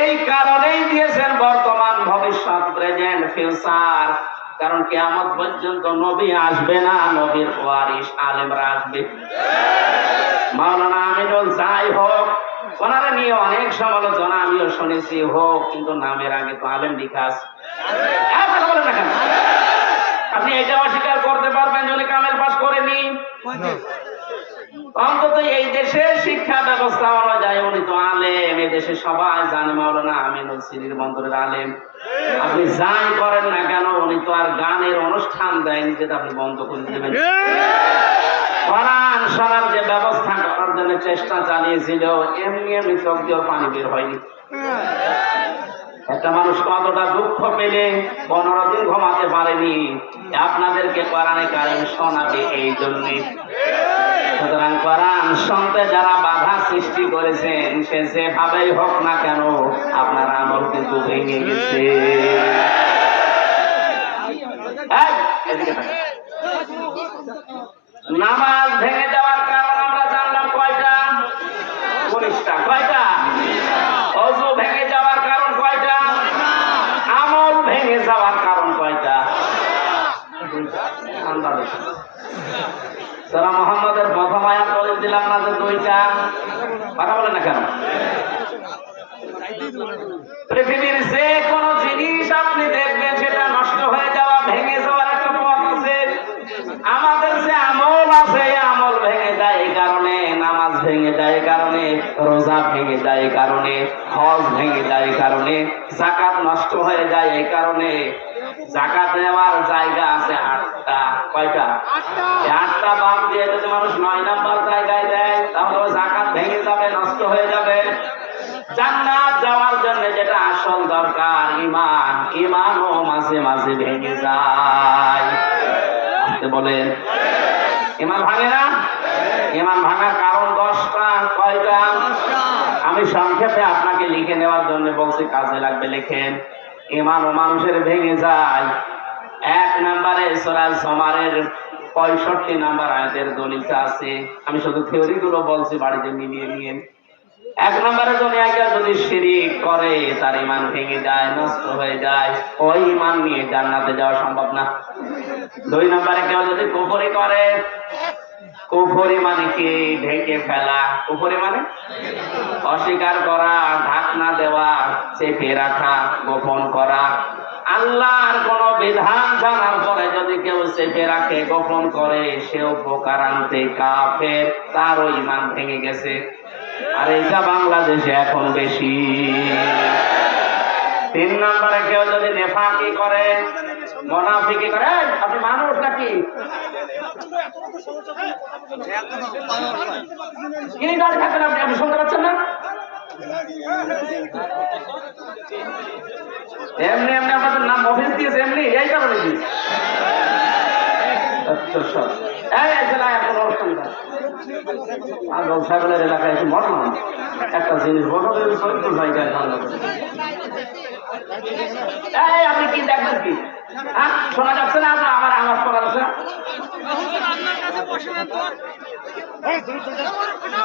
এই কারণেই দিয়েছেন বর্তমান ভবিষ্যৎ প্রেজেন্ট ফিউচার, কারণ কিয়ামত পর্যন্ত নবী আসবে না, নবীর ওয়ারিস আলেমরা আসবে। মাওলানা আমিনুল যাই হোক, ওনারা নিয়ে অনেক সমালোচনা আমিও শুনেছি হোক, কিন্তু নামের আগে তো আলেম লেখা আছে। বলেন না কেন? আপনি এটা অস্বীকার করতে পারবেন যদি কামেল পাস করেনি? অন্তত এই দেশের শিক্ষা ব্যবস্থা অনুযায়ী উনি তো আলেম, এই দেশে সবাই জানে মাওলানা আমিনুল সিরির বন্দরের আলেম। আপনি যাই করেন না কেন, উনি তো আর গানের অনুষ্ঠান দেয়নি যেটা আপনি বন্ধ করে দেবেন। কোরআন শোনার যে ব্যবস্থা করার জন্য চেষ্টা চালিয়েছিল, এমনি এমনি চোখ দিয়ে পানি বের হয়নি। একটা মানুষ কতটা দুঃখ পেলে 15 দিন ঘুমাতে পারেনি, আপনাদেরকে কোরআনে কারিম শোনাবে এই জন্যে। সুতরাং কোরআন শুনতে যারা বাধা সৃষ্টি করেছেন, সে যেভাবেই হোক না কেন আপনার আমল কিন্তু ভেঙে গেছে। নামাজ ভেঙে যাওয়ার কারণ আমরা জানলাম কয়টা? 19টা। কয়টা? ওযু ভেঙে যাওয়ার কারণ কয়টা? আমল ভেঙে যাওয়ার কারণ কয়টা? সূরা মুহাম্মাদের প্রথম আয়াত বলে দিলাম না যে 2টা? কথা বলেন না কেন? পৃথিবীর যে কোনো জিনিস আপনি দেখবেন সেটা নষ্ট হয়ে যাওয়া, ভেঙে যাওয়ার একটা পথ আছে। আমাদের যে আমল আছে, আমল ভেঙে যায় এই কারণে, নামাজ ভেঙে যায় এই কারণে, রোজা ভেঙে যায় এই কারণে, হজ ভেঙে যায় এই কারণে, যাকাত নষ্ট হয়ে যায় এই কারণে। যাকাত নেওয়ার জায়গা আছে 8টা। কয়টা? 8টা বাদ দিয়ে যদি মানুষ 9 নাম্বার জায়গায় দেয় তাহলে যাকাত ভেঙে যাবে, নষ্ট হয়ে যাবে। জান্নাত যাওয়ার জন্য যেটা আসল দরকার ঈমান, ঈমানও মাঝে মাঝে ভেঙে যায়। আপনি বলেন ঈমান ভাঙে না? ঈমান ভাঙার কারণ 10টা। কয়টা? আমি সংক্ষেপে আপনাকে লিখে নেওয়ার জন্য বলছি, কাজে লাগবে লিখেন। ঈমানও মানুষের ভেঙে যায়। 1 নম্বরে সূরা জুমারের 65 নম্বর আয়াতের দলিলটা আছে। আমি শুধু থিওরি গুলো বলছি, বাড়িতে মিলিয়ে নিয়েন। 1 নম্বরে দুনিয়া কেউ যদি শিরিক করে তার ঈমান ভেঙে যায়, নষ্ট হয়ে যায়, ওই ঈমান নিয়ে জান্নাতে যাওয়া সম্ভব না। 2 নম্বরে কেউ যদি কুফরি করে, কুফরি মানে কি? ঢেকে ফেলা। কুফরি মানে অস্বীকার করা, ঢাকনা দেওয়া, চেপে রাখা, গোপন করা। আল্লাহর কোন বিধান জানার পরে যদি কেউ চেপে রাখে, গোপন করে, সেও প্রকারান্তে কাফের, তারও ঈমান ভেঙে গেছে। আর এটা বাংলাদেশে এখন বেশি। 3 নম্বরে কেউ যদি নেফাকি করে, মুনাফিকি করে। আপনি মানুষ নাকি? কি দাঁড়িয়ে থাকেন আপনি? আপনি শুনতে পাচ্ছেন না? এমনি এমনি আপনাদের নাম অফিস দিয়েছে, এমনি এই কারণে দিয়েছে। ছাগলের এলাকায় একটু মরলাম একটা জিনিস বড় চরিত্র জায়গায় আপনি কি দেখবেন কি হ্যাঁ শোনা যাচ্ছে না আপনার আমার আওয়াজ করা যাচ্ছে না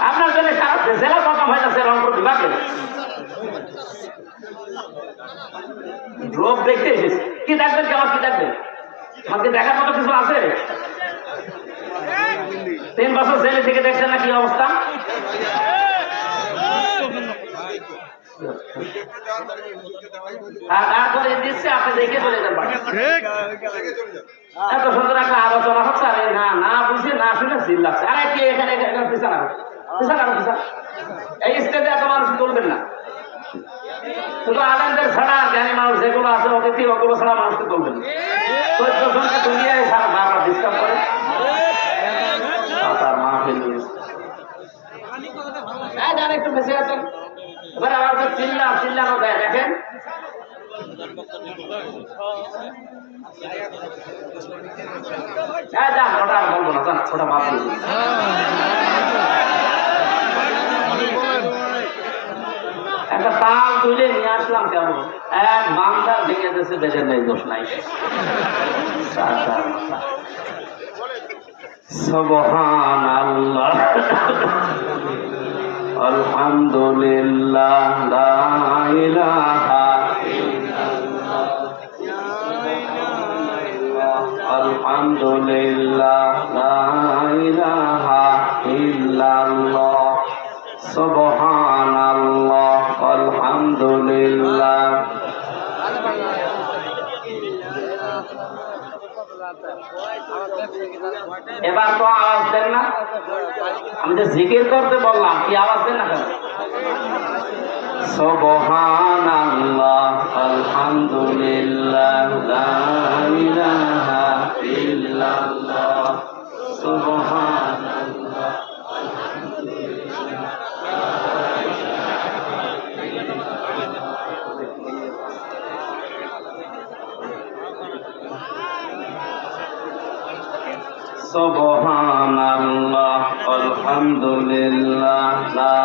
আপনার জন্য সারা জেলা খতম হয়ে যাচ্ছে রংপুর বিভাগে রোগ দেখতে এসেছে কি দেখবেন কেমন কি দেখবেন আমাকে দেখার মতো কিছু আছে 3 বছর জেলে থেকে দেখছেন না কি অবস্থা তারপরে দিচ্ছে আপনি দেখে চলে যান এত সুন্দর একটা আলোচনা হচ্ছে আরে না না বুঝে না শুনে জিল লাগছে আরে কি এখানে পিছান এই স্টেজে এত মানুষ তুলবেন না শুধু আনন্দের ছাড়া জ্ঞানী মানুষ যেগুলো আছে অতিথি ওগুলো ছাড়া মানুষকে তুলবেন 14 জনকে দুনিয়ায় সারা বারবার ডিস্টার্ব করে একটু বেঁচে আছেন এবার আবার চিল্লানো দেয় দেখেন ওটা বলবো না জান ওটা বাদ একটা তাল তুলে নিয়ে আসলাম কেমন এক বান্দার ভেঙে দিয়েছে বেদের নেই দোষ নাই সুবহানাল্লাহ আলহামদুলিল্লাহ লা ইলাহা ইল্লাল্লাহ আলহামদুলিল্লাহ লা ইলাহা ইল্লাল্লাহ সুবহানাল্লাহ আলহামদুলিল্লাহ এবার তো আওয়াজ দেন না আমি যে জিকির করতে বললাম কি আওয়াজ দেন না কেন সুবহানাল্লাহ আলহামদুলিল্লাহ লা ইলাহা ইল্লাল্লাহ সুবহানাল্লাহ সুবহানাল্লাহ আলহামদুলিল্লাহ লা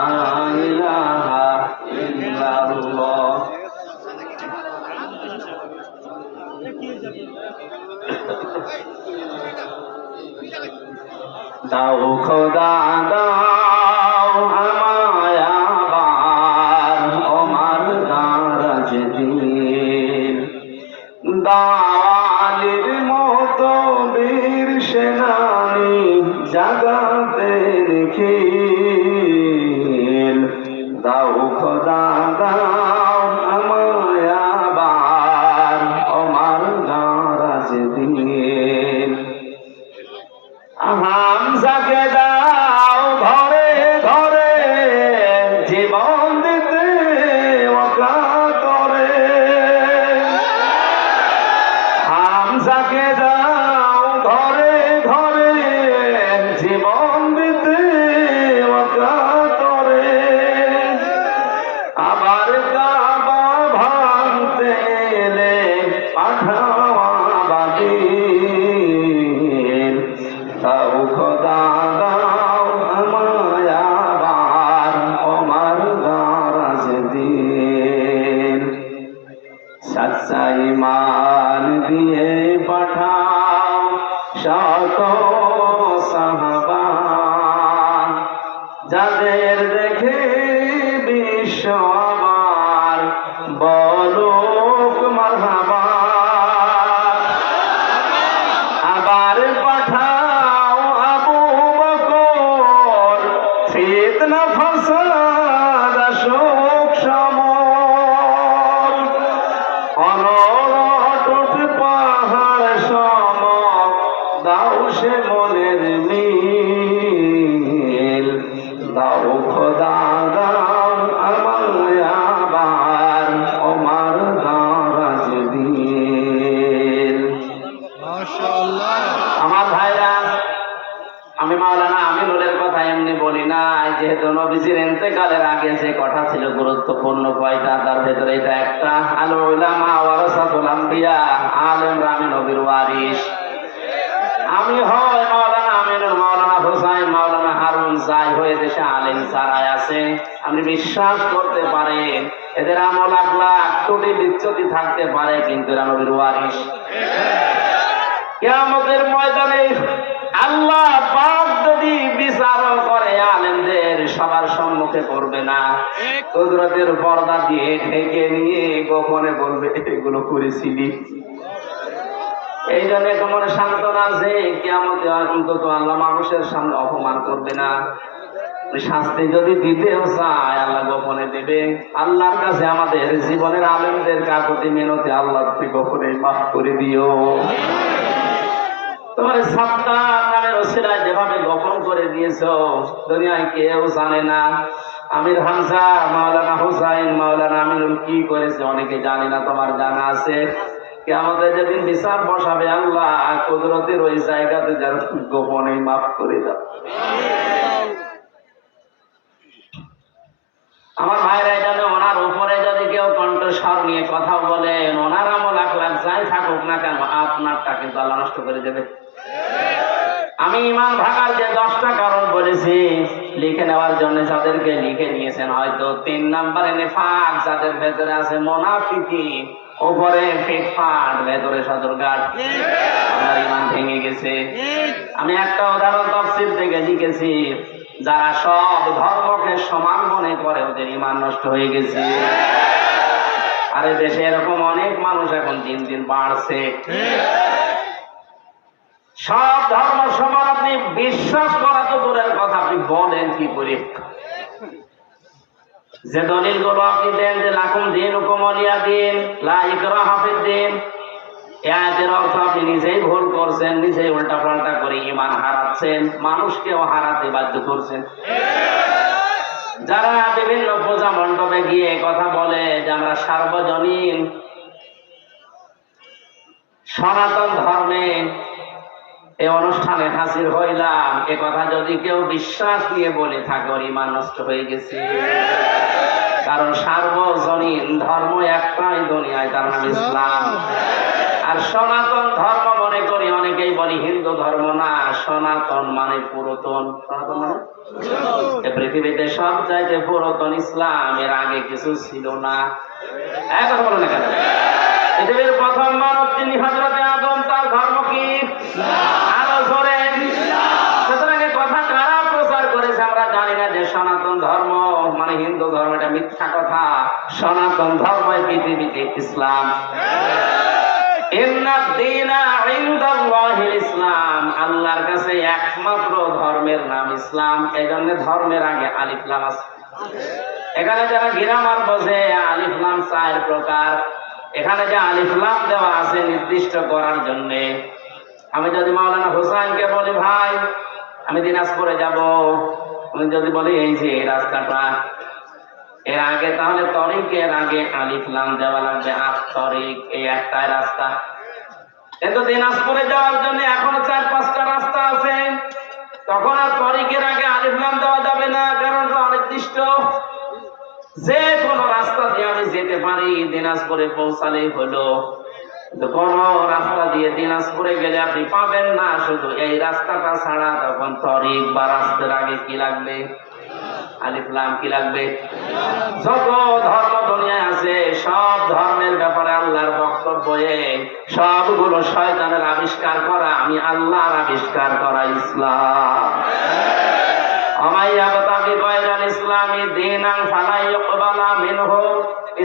ইলাহা ইল্লাল্লাহ দাও খোদা দাও আমায় আবার ওমার দারাজ দিন দাওয়ালির মতো বীর সেনানি জাগাতে রেখে দাও খোদা দাও আমায় আবার ওমার দারাজ দিন হামজাকে দাও ঘরে ঘরে জীবন দিতে অকাতরে হামজাকে দাও ঘরে ঘরে জীবন দিতে অকাতরে আবার কাবা ভাঙতে এলে পাঠাওয়া বাদী দাও খোদা দাও আমায় আবার ওমার দারাজ দিন সচ্চা ঈমান দিয়ে পাঠাও শত সাহাবা যাদের দেখে বিশ্ব আবার বলুক মারহাবা আবার পাঠাও আবু বকর ফিতনা ফাসাদ শোক সমর অনড় পাহাড় সম দাও সে মনের মিল দাও খোদা দাও আমায় আবার ওমার দারাজ দিন আমার ভাইরা আমি মাওলানা আমিনুলের কথা এমনি বলি না যেহেতু নবীজির ইন্তেকালের আগে যে কথা ছিল গুরুত্বপূর্ণ কয়টা তার ভেতরে এটা একটা আল উলামা ওয়ারাসাতুল আম্বিয়া আলেমরা আমি নবীর ওয়ারিস আমি হয় মাওলানা আমিনুল, মাওলানা হোসাইন, মাওলানা হারুন, যাই হয়ে দেশে আলেম সারাই আছে, আপনি বিশ্বাস করতে পারেন এদের আমল আখলাক ত্রুটি বিচ্যুতি থাকতে পারে, কিন্তু এরা নবীর ওয়ারিস। কিয়ামতের ময়দানে আল্লাহ পাক যদি বিচার করে আলেমদের সবার সম্মুখে করবে না, কুদরতের পর্দা দিয়ে ঢেকে নিয়ে গোপনে বলবে এগুলো করেছিলি। এই জন্য তোমার সান্ত্বনা আছে, কিয়ামতে অন্তত আল্লাহ মানুষের সামনে অপমান করবে না। শাস্তি যদি দিতেও চায় আল্লাহ গোপনে দেবে। আল্লাহর কাছে আমাদের জীবনের আলেমদের কাকুতি মিনতি, আল্লাহ তুমি গোপনে মাফ করে দিও। তোমার সাত্তার নামের ওসিলায় যেভাবে গোপন করে দিয়েছো দুনিয়ায় কেউ জানে না। আমির হামজা, মাওলানা হুসাইন, মাওলানা আমিনুল কি করেছে অনেকে জানে না, তোমার জানা আছে। কিয়ামতে যেদিন বিচার বসাবে আল্লাহ কুদরতের ওই জায়গাতে যেন গোপনে মাফ করে দাও। আমার ভাইরা জানে ওনার উপরে যদি কেউ কণ্ঠস্বর নিয়ে কথা বলেন, ওনার আমল আখলাক যাই থাকুক না কেন আপনারটাকে জ্বালা নষ্ট করে দেবে। আমি ইমান ভাঙার যে 10টা কারণ বলেছি লিখে নেওয়ার জন্য যাদেরকে লিখে নিয়েছেন, হয়তো 3 নম্বরে নেফাক, যাদের ভেতরে আছে মুনাফিকি, উপরে ফিটফাট, ভেতরে সদরঘাট, আপনার ইমান ভেঙে গেছে। আমি একটা উদাহরণ তাফসীর থেকে লিখেছি, যারা সব ধর্মকে সমান মনে করে ওদের ইমান নষ্ট হয়ে গেছে। আরে দেশে এরকম অনেক মানুষ এখন দিন দিন বাড়ছে। সব ধর্ম সমান আপনি বিশ্বাস করা তো দূরের কথা, আপনি বলেন কি করে? যে দলিল গুলো আপনি দেন যে লাকুম দীনুকুম ওয়ালিয়া দীন, লা ইকরাহা ফিদ-দীন, এর অর্থ আপনি নিজেই ভুল করছেন, নিজেই উল্টা পাল্টা করে ইমান হারাচ্ছেন, মানুষকেও হারাতে বাধ্য করছেন। যারা বিভিন্ন পূজা মণ্ডপে গিয়ে কথা বলে যে আমরা সার্বজনীন সনাতন ধর্মে এই অনুষ্ঠানে হাজির হইলাম, এ কথা যদি কেউ বিশ্বাস নিয়ে বলে থাকে ওর ইমান নষ্ট হয়ে গেছে। কারণ সার্বজনীন ধর্ম একটাই দুনিয়ায়, তার নাম ইসলাম। আর সনাতন ধর্ম মনে করি অনেকেই বলি হিন্দু ধর্ম না, সনাতন মানে পুরাতন। সনাতন মানে পৃথিবীতে সব চাইতে পুরাতন ইসলাম, এর আগে কিছু ছিল না। এক কথা বলো না কেন? পৃথিবীর প্রথম মানব যিনি হযরতে আদম, তার ধর্ম কি? আরো জোরে। সুতরাং এই কথা কারা প্রচার করেছে আমরা জানি না, যে সনাতন ধর্ম মানে হিন্দু ধর্ম, এটা মিথ্যা কথা। সনাতন ধর্মই পৃথিবীতে ইসলাম। ইসলাম, আল্লাহর কাছে একমাত্র ধর্মের নাম ইসলাম। এই জন্য ধর্মের আগে আলিফ লাম আছে। এখানে যারা গ্রামার বোঝে, আলিফ লাম 4 প্রকার। এখানে যে আলিফ লাম দেওয়া আছে নির্দিষ্ট করার জন্য। আমি যদি মাওলানা হোসাইনকে বলি ভাই আমি দিনাজপুরে যাব, আমি যদি বলি এই যে রাস্তাটা, এর আগে তাহলে তরিকের আগে আলিফ লাম দেওয়া লাগবে। তরিক এই একটাই রাস্তা, কিন্তু দিনাজপুরে যাওয়ার জন্য এখনো 4-5টা রাস্তা আছে। তখন আর তরিকের আগে আলিফ লাম দেওয়া যাবে না, কারণ অনির্দিষ্ট। যে কোনো রাস্তা দিয়ে আমি যেতে পারি, দিনাজপুরে পৌঁছালেই হলো। কিন্তু কোন রাস্তা দিয়ে দিনাজপুরে গেলে আপনি পাবেন না, শুধু এই রাস্তাটা ছাড়া। তখন তরিক বা রাস্তার আগে কি লাগবে? আলিফ লাম। কি লাগবে? যত ধর্ম দুনিয়ায় আছে সব ধর্মের ব্যাপারে আল্লাহর বক্তব্য সবগুলো শয়তানের আবিষ্কার করা, আমি আল্লাহর আবিষ্কার করা ইসলাম।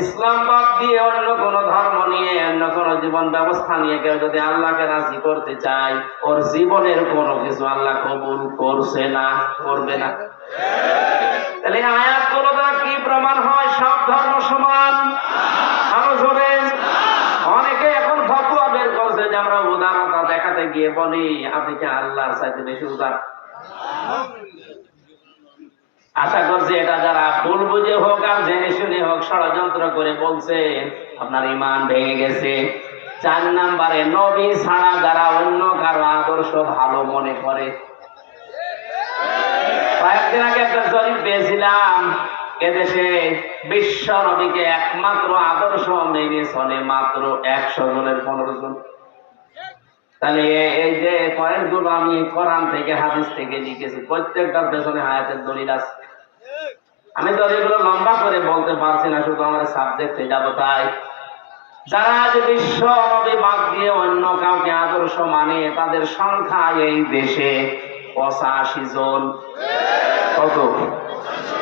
ইসলাম বাদ দিয়ে অন্য কোন ধর্ম নিয়ে, অন্য কোন জীবন ব্যবস্থা নিয়ে কেউ যদি আল্লাহকে রাজি করতে চায়, ওর জীবনের কোনো কিছু আল্লাহ কবুল করছে না, করবে না। তাহলে আয়াতগুলো দ্বারা কি প্রমাণ হয়? সব ধর্ম সমান। আরো জোরে। অনেকে এখন ফতোয়া বের করছে যে আমরা উদারতা দেখাতে গিয়ে বলি আপনি কি আল্লাহর চাইতে বেশি উদার। আশা করছি এটা যারা ভুল বুঝে হোক আর জেনে শুনে হোক ষড়যন্ত্র করে বলছে, আপনার ইমান ভেঙে গেছে। 4 নম্বরে নবী ছাড়া যারা অন্য কারো আদর্শ ভালো মনে করে। কয়েকদিন আগে একটা জরিপ পেয়েছিলাম, এদেশে বিশ্ব নবীকে একমাত্র আদর্শ মেনে চলে মাত্র 100 জনের 15 জন। তাহলে এই যে পয়েন্টগুলো আমি কোরআন থেকে হাদিস থেকে লিখেছি, প্রত্যেকটার পেছনে হায়াতের দলিল আছে। আমি তো এগুলো লম্বা করে বলতে পারছি না, শুধু আমার সাবজেক্টে যাব। তাই যারা আজ বিশ্ব নবী বাদ দিয়ে অন্য কাউকে আদর্শ মানে, তাদের সংখ্যা এই দেশে 85 জন। কত?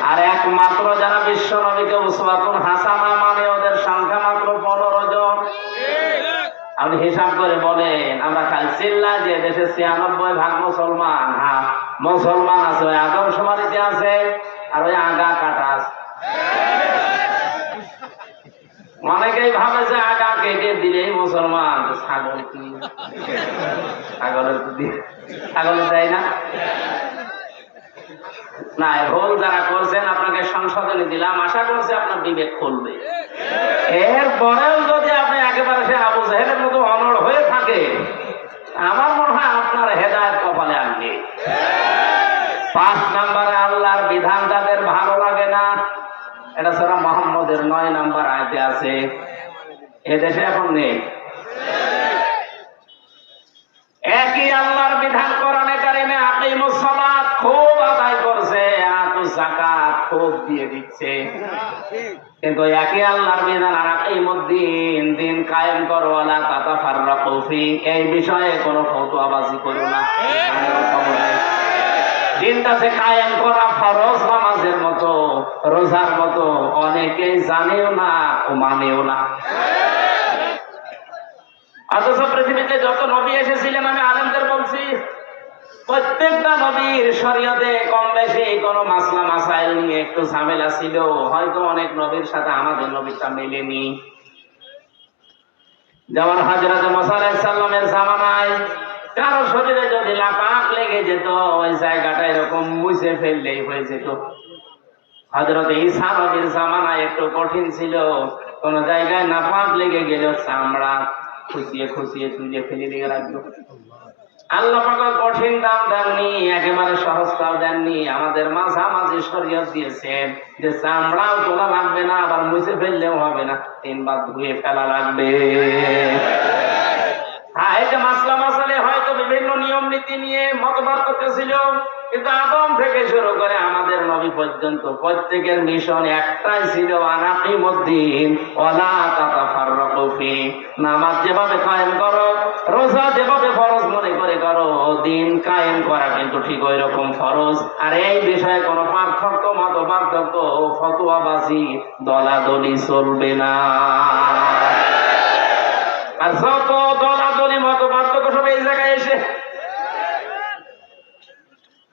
আর একমাত্র যারা বিশ্ব নবীকে উসওয়াতুন হাসানা মানে, ওদের সংখ্যা মাত্র 15 জন। আপনি হিসাব করে বলেন, আমরা খালি চিল্লা যে দেশে 96% মুসলমান। হ্যাঁ, মুসলমান আছে, ওই আদমশুমারিতে আছে, আর ওই আগা কাটা আছে। অনেকেই ভাবে যে আগা কেটে দিলেই মুসলমান। ছাগল কি? ছাগলের দেয় না? না, ভুল যারা করছেন আপনাকে সংশোধনী দিলাম, আশা করছি আপনার বিবেক খুলবে। এরপরেও যদি আপনি একেবারে সে আবু জাহেলের মতো অনড় হয়ে থাকে, আমার মনে হয় আপনার হেদায়েত কপালে আনবে। 5 নম্বরে আল্লাহর বিধান যাদের ভালো লাগে না, এটা সূরা মুহাম্মদের 9 নম্বর আয়াতে আছে। এদেশে এখন নেই। একই আল্লাহর বিধান কোরআনে কারিমে আকিমুস সালাত খুব আদায় করছে, আতুস যাকাত খুব দিয়ে দিচ্ছে, কিন্তু একই আল্লাহর বিধান আকিমুদ্দিন, দিন কায়েম করো, ওয়ালা তাতাফাররাকু ফি, এই বিষয়ে কোনো ফতোয়াবাজি করো না। দিনটাকে কায়েম করা ফরজ নামাজের মতো, রোজার মতো, অনেকেই জানেও না ও মানেও না। অথচ পৃথিবীতে যত নবী এসেছিলেন, আমি আলেমদের বলছি, প্রত্যেকটা নবীর শরীয়তে কম বেশি কোনো মাসলা মাসাইল নিয়ে একটু ঝামেলা ছিল। হয়তো অনেক নবীর সাথে আমাদের নবীটা মেলেনি। যেমন হযরত মুসা আলাইহিস সালামের জামানায় কারো শরীরে যদি লাপাক লেগে যেত, ওই জায়গাটা এরকম মুছে ফেললেই হয়ে যেত। হযরত ঈসা নবীর জামানায় একটু কঠিন ছিল, কোন জায়গায় নাপাক লেগে গেল, চামড়া খুশিয়ে খুশিয়ে তুলে ফেলে দিয়ে রাখলো। আল্লাহ পাক কঠিন দাম দেননি, একেবারে সহজটাও দেননি, আমাদের মাঝামাঝি শরীয়ত দিয়েছেন যে চামড়াও তোলা লাগবে না, আবার মুছে ফেললেও হবে না, 3 বার ধুয়ে ফেলা লাগবে। হ্যাঁ, এই যে মাসলা মাসালে হয়তো বিভিন্ন নিয়ম নীতি নিয়ে মতবাদ করতেছিল, কিন্তু আদম থেকে শুরু করে আমাদের নবী পর্যন্ত প্রত্যেকের মিশন একটাই ছিল, আনাকিমুদ্দিন ওয়ালা তাতাফাররাকু ফি, নামাজ যেভাবে কায়েম করো, রোজা যেভাবে ফরজ মনে করে করো, দিন কায়েম করা কিন্তু ঠিক ওই রকম ফরজ। আর এই বিষয়ে কোনো পার্থক্য, মত পার্থক্য, ফতোয়াবাজি, দলাদলি চলবে না। আর যত দলাদলি, মত পার্থক্য সব এই জায়গায় এসে,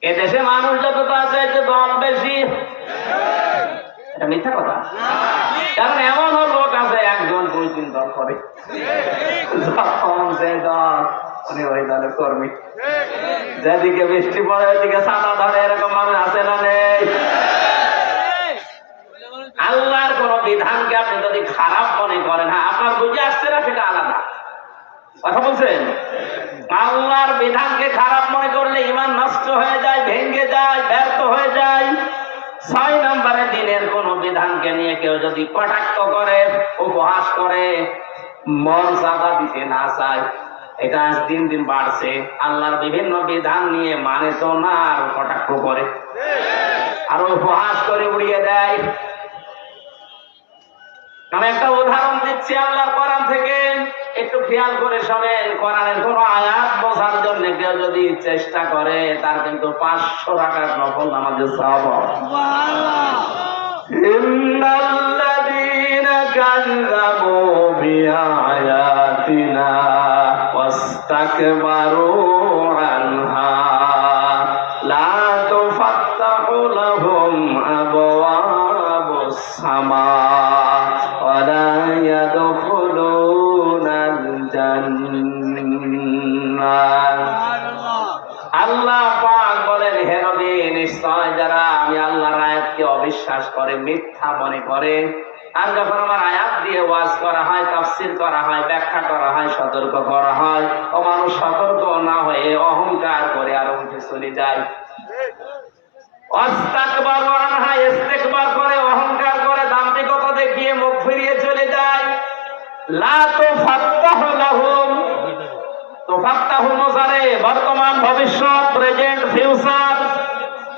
এদেশে মানুষ যত আছে, দল বেশি। এটা মিথ্যা কথা। কারণ এমন লোক আছে, 1 জন 2 3 দল করে, যখন যে দল উনি ওই দলের কর্মী। যেদিকে বৃষ্টি পড়ে ওইদিকে ছাতা ধরে, এরকম মানুষ আছে না নেই? আল্লাহর কোন বিধানকে আপনি যদি খারাপ মনে করেন, হ্যাঁ, আপনার বুঝে আসছে না, সেটা আলাদা কথা বলছেন। আল্লাহর বিধানকে খারাপ মনে করলে ঈমান নষ্ট হয়ে যায়, ভেঙে যায়, ব্যর্থ হয়ে যায়। 6 নম্বরে দিনের কোন বিধানকে নিয়ে কেউ যদি কটাক্ষ করে, উপহাস করে, মন চাঁদা দিতে না চায়, এটা আজ দিন দিন বাড়ছে। আল্লাহর বিভিন্ন বিধান নিয়ে মানে তো না, আর কটাক্ষ করে, আর উপহাস করে উড়িয়ে দেয়। আমি একটা উদাহরণ দিচ্ছি আল্লাহর কোরআন থেকে, একটু খেয়াল করে শোনেন। কোরআনের কোন আয়াত বোঝার জন্য কেউ যদি চেষ্টা করে, তার কিন্তু 500 রাকাত নফল নামাজের সওয়াব। সুবহানাল্লাহ। ইন্নাল্লাযীনা কাযযাবু বিআয়াতিনা ওয়াস্তাকবারু আনহা লা তুফাত্তাহু লাহুম আবওয়াবুস সামা আল্লাহ পাক বলেন, হে নবী, নিশ্চয় যারা আমি আল্লাহর আয়াতকে অবিশ্বাস করে, মিথ্যা মনে করে, আর যখন আমার আয়াত দিয়ে ওয়াজ করা হয়, তাফসীর করা হয়, ব্যাখ্যা করা হয়, সতর্ক করা হয়, ও মানুষ সতর্ক না হয়ে অহংকার করে আর উঠে চলে যায়। ওয়াস্তাকবারু আনহা, ইস্তিকবার করে, অহংকার করে, দাম্ভিকতা দেখিয়ে মুখ ফিরিয়ে চলে যায়। লা তুফাত্তাহু লাহুম, তো ফাত্তাহু মুজারে বর্তমান ভবিষ্যৎ প্রেজেন্ট ফিউচার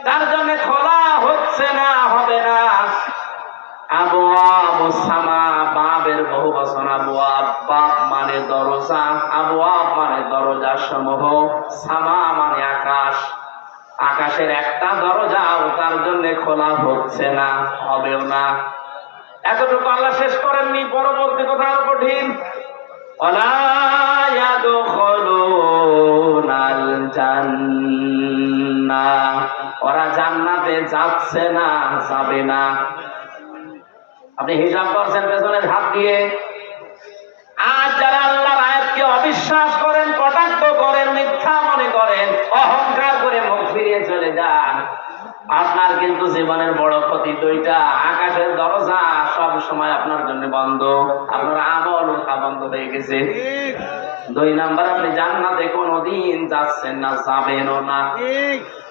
তার জন্য খোলা হচ্ছে না, হবে না। আবওয়াবু সামা, বাবের বহু বচন আবওয়াব, বাব মানে দরজা, আবওয়াব মানে দরজা সমূহ, সামা মানে আকাশ। আকাশের একটা দরজাও তার জন্য খোলা হচ্ছে না, হবেও না। এতটুকু আল্লাহ শেষ করেননি, পরবর্তী কথা আরো কঠিন। ওয়ালা ইয়াদখুলুনাল জান্নাহ, ওরা জান্নাতে যাচ্ছে না, যাবে না। আপনি হিসাব করছেন পেছনের হাত দিয়ে। আজ যারা আল্লাহর আয়াতকে অবিশ্বাস করেন, কটাক্ষ করেন, মিথ্যা মনে করেন, অহংকার করে মুখ ফিরিয়ে চলে যান, আপনার কিন্তু জীবনের বড় ক্ষতি দুইটা। আকাশের দরজা সব সময় আপনার জন্য বন্ধ, আপনার আমল উঠা বন্ধ হয়ে গেছে। দুই নাম্বার, আপনি জান্নাতে কোনোদিন যাচ্ছেন না, যাবেনও না।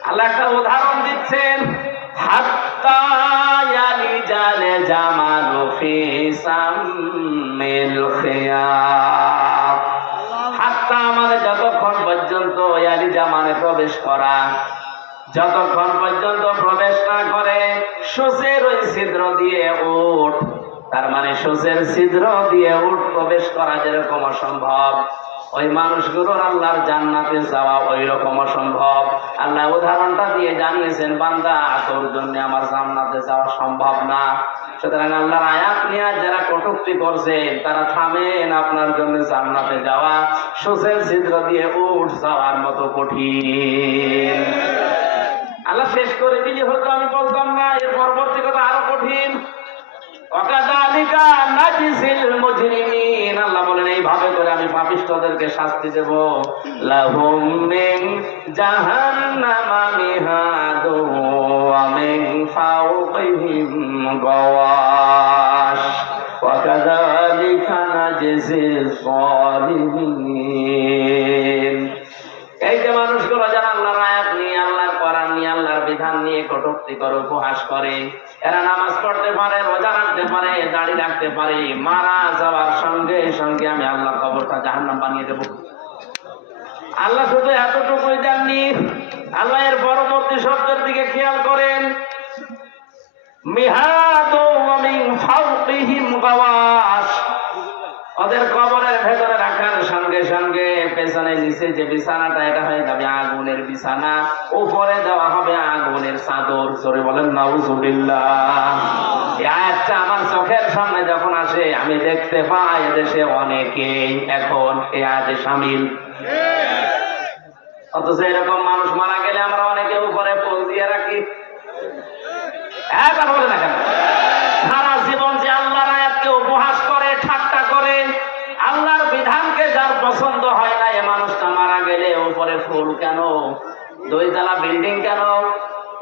আল্লাহ একটা উদাহরণ দিচ্ছেন, হাত্তা ইয়ালিজাল জামালু ফি সাম্মিল খিয়াত। হাত্তা মানে যতক্ষণ পর্যন্ত, ইয়ালিজা মানে প্রবেশ করা, যতক্ষণ পর্যন্ত প্রবেশ না করে সূচের ওই ছিদ্র দিয়ে উট, তার মানে সূচের ছিদ্র দিয়ে উট প্রবেশ করা যেরকম অসম্ভব, ওই মানুষগুলোর আল্লাহর জান্নাতে যাওয়া ওই রকম অসম্ভব। আল্লাহ উদাহরণটা দিয়ে জানিয়েছেন, বান্দা তোর জন্য আমার জান্নাতে যাওয়া সম্ভব না। সুতরাং আল্লাহর আয়াত নিয়ে যারা কটূক্তি করছেন তারা থামেন, আপনার জন্য জান্নাতে যাওয়া সূচের ছিদ্র দিয়ে উট যাওয়ার মতো কঠিন। আল্লাহ শেষ করে দিলে হয়তো আমি বলতাম না, এর পরবর্তী কথা আরো কঠিন। ওয়াকাযালিকা নাজিসিল মুজরিমিন, আল্লাহ বলেন এইভাবে করে আমি পাপিষ্ঠদেরকে শাস্তি দেব। লাহুম মিন জাহান্নামা মিহাদু ওয়া মিন ফাওকিহিম গাওয়াশ ওয়াকাযালিকা নাজিসিল যালিমিন। এই যে মানুষগুলো যারা আল্লাহর আয়াত নিয়ে, আল্লাহর কোরআন নিয়ে, আল্লাহর বিধান নিয়ে কটূক্তি করে, উপহাস করে, এরা নামাজ পড়তে পারে, রোজা রাখতে পারে, দাড়ি রাখতে পারে, মারা যাওয়ার সঙ্গে সঙ্গে আমি আল্লাহ কবরটা জাহান্নাম বানিয়ে দেব। আল্লাহ শুধু এতটুকুই দেননি, আল্লাহ এর পরবর্তী শব্দের দিকে খেয়াল করেন, মিহাদু ওয়া মিন ফাওকিহিম গাওয়াশ, ওদের কবরের ভেতরে রাখার সঙ্গে সঙ্গে পেছনে নিচে যে বিছানাটা, এটা হয়ে যাবে আগুনের বিছানা, উপরে দেওয়া হবে আগুনের চাদর। জোরে বলেন নাউজুবিল্লাহ। এই আয়াতটা আমার চোখের সামনে যখন আসে আমি দেখতে পাই এদেশে অনেকেই এখন এই আয়াতে শামিল। অথচ এরকম মানুষ মারা গেলে আমরা অনেকে উপরে ফুল দিয়ে রাখি। কথা বলে না কেন? সারা জীবন যে আল্লাহর আয়াতকে উপহাস করে, ঠাট্টা করে, আল্লাহর বিধানকে যার পছন্দ হয় না, এ মানুষটা মারা গেলে উপরে ফুল কেন, 2 তলা বিল্ডিং কেন,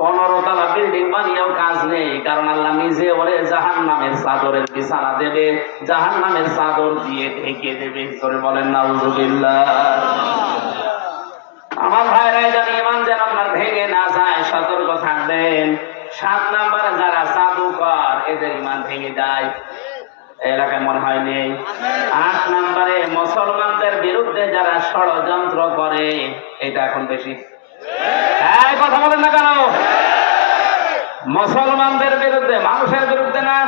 15 তলা বিল্ডিং বানিয়েও কাজ নেই। কারণ আল্লাহ নিজে ওরে জাহান্নামের চাদরের বিছানা দেবে, জাহান্নামের চাদর দিয়ে ঢেকে দেবে। করে বলেন নাউজুবিল্লাহ। আমার ভাইরা, জানি ইমান যেন আপনার ভেঙে না যায়, সতর্ক থাকবেন। 7 নম্বরে যারা জাদুকর, এদের ইমান ভেঙে যায়, এলাকায় মনে হয় নেই। 8 নম্বরে মুসলমানদের বিরুদ্ধে যারা ষড়যন্ত্র করে, এটা এখন বেশি। কথা বলেন না কেন? মুসলমানদের বিরুদ্ধে, মানুষের বিরুদ্ধে না,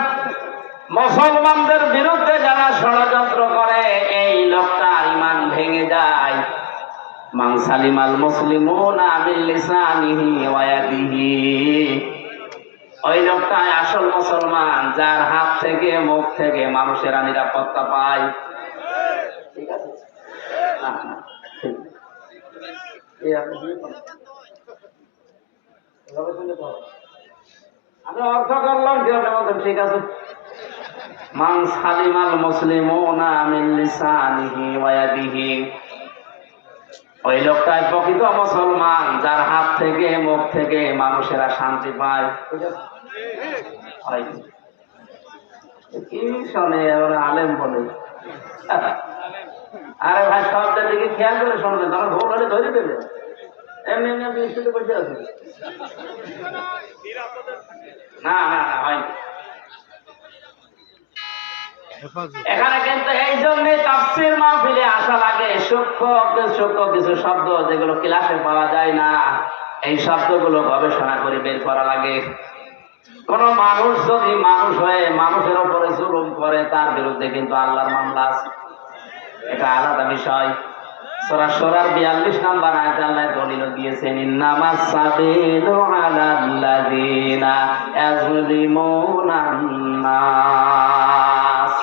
মুসলমানদের বিরুদ্ধে যারা ষড়যন্ত্র করে, এই লোকটার ইমান ভেঙে যায়। মান সালিমাল মুসলিমুনা মিন লিসানিহি ওয়া ইয়াদিহি, ওই লোকটাই আসল মুসলমান, যার হাত থেকে, মুখ থেকে মানুষেরা নিরাপত্তা পায়। ঠিক আছে? আমি অর্থ করলাম ঠিক আছে। মান সালিমাল মুসলিমুনা মিন লিসানিহি ওয়া ইয়াদিহি, ওই লোকটাই প্রকৃত মুসলমান, যার হাত থেকে, মুখ থেকে মানুষেরা শান্তি পায়। কি শোনে ওরা আলেম বলে? আরে ভাই, শব্দের দিকে খেয়াল করে শুনবেন, তখন ভুল হলে ধরে দেবে। এমনি এমনি আপনি স্কুলে বসে আছেন। না না না, হয়নি। এখানে কিন্তু এই জন্যে তাফসীর মাহফিলে আসা লাগে। সূক্ষ্ম সূক্ষ্ম কিছু শব্দ যেগুলো ক্লাসে পাওয়া যায় না, এই শব্দগুলো গবেষণা করে বের করা লাগে। কোন মানুষ যদি মানুষ হয়ে মানুষের উপরে জুলুম করে, তার বিরুদ্ধে কিন্তু আল্লাহর মামলা আছে, এটা আলাদা বিষয়। সূরা শুরার 42 নম্বর আয়াতে আল্লাহ দলিল দিয়েছেন, ইন্নামাস সাবিলু আলাল্লাযিনা ইয়াজলিমুনান নাস।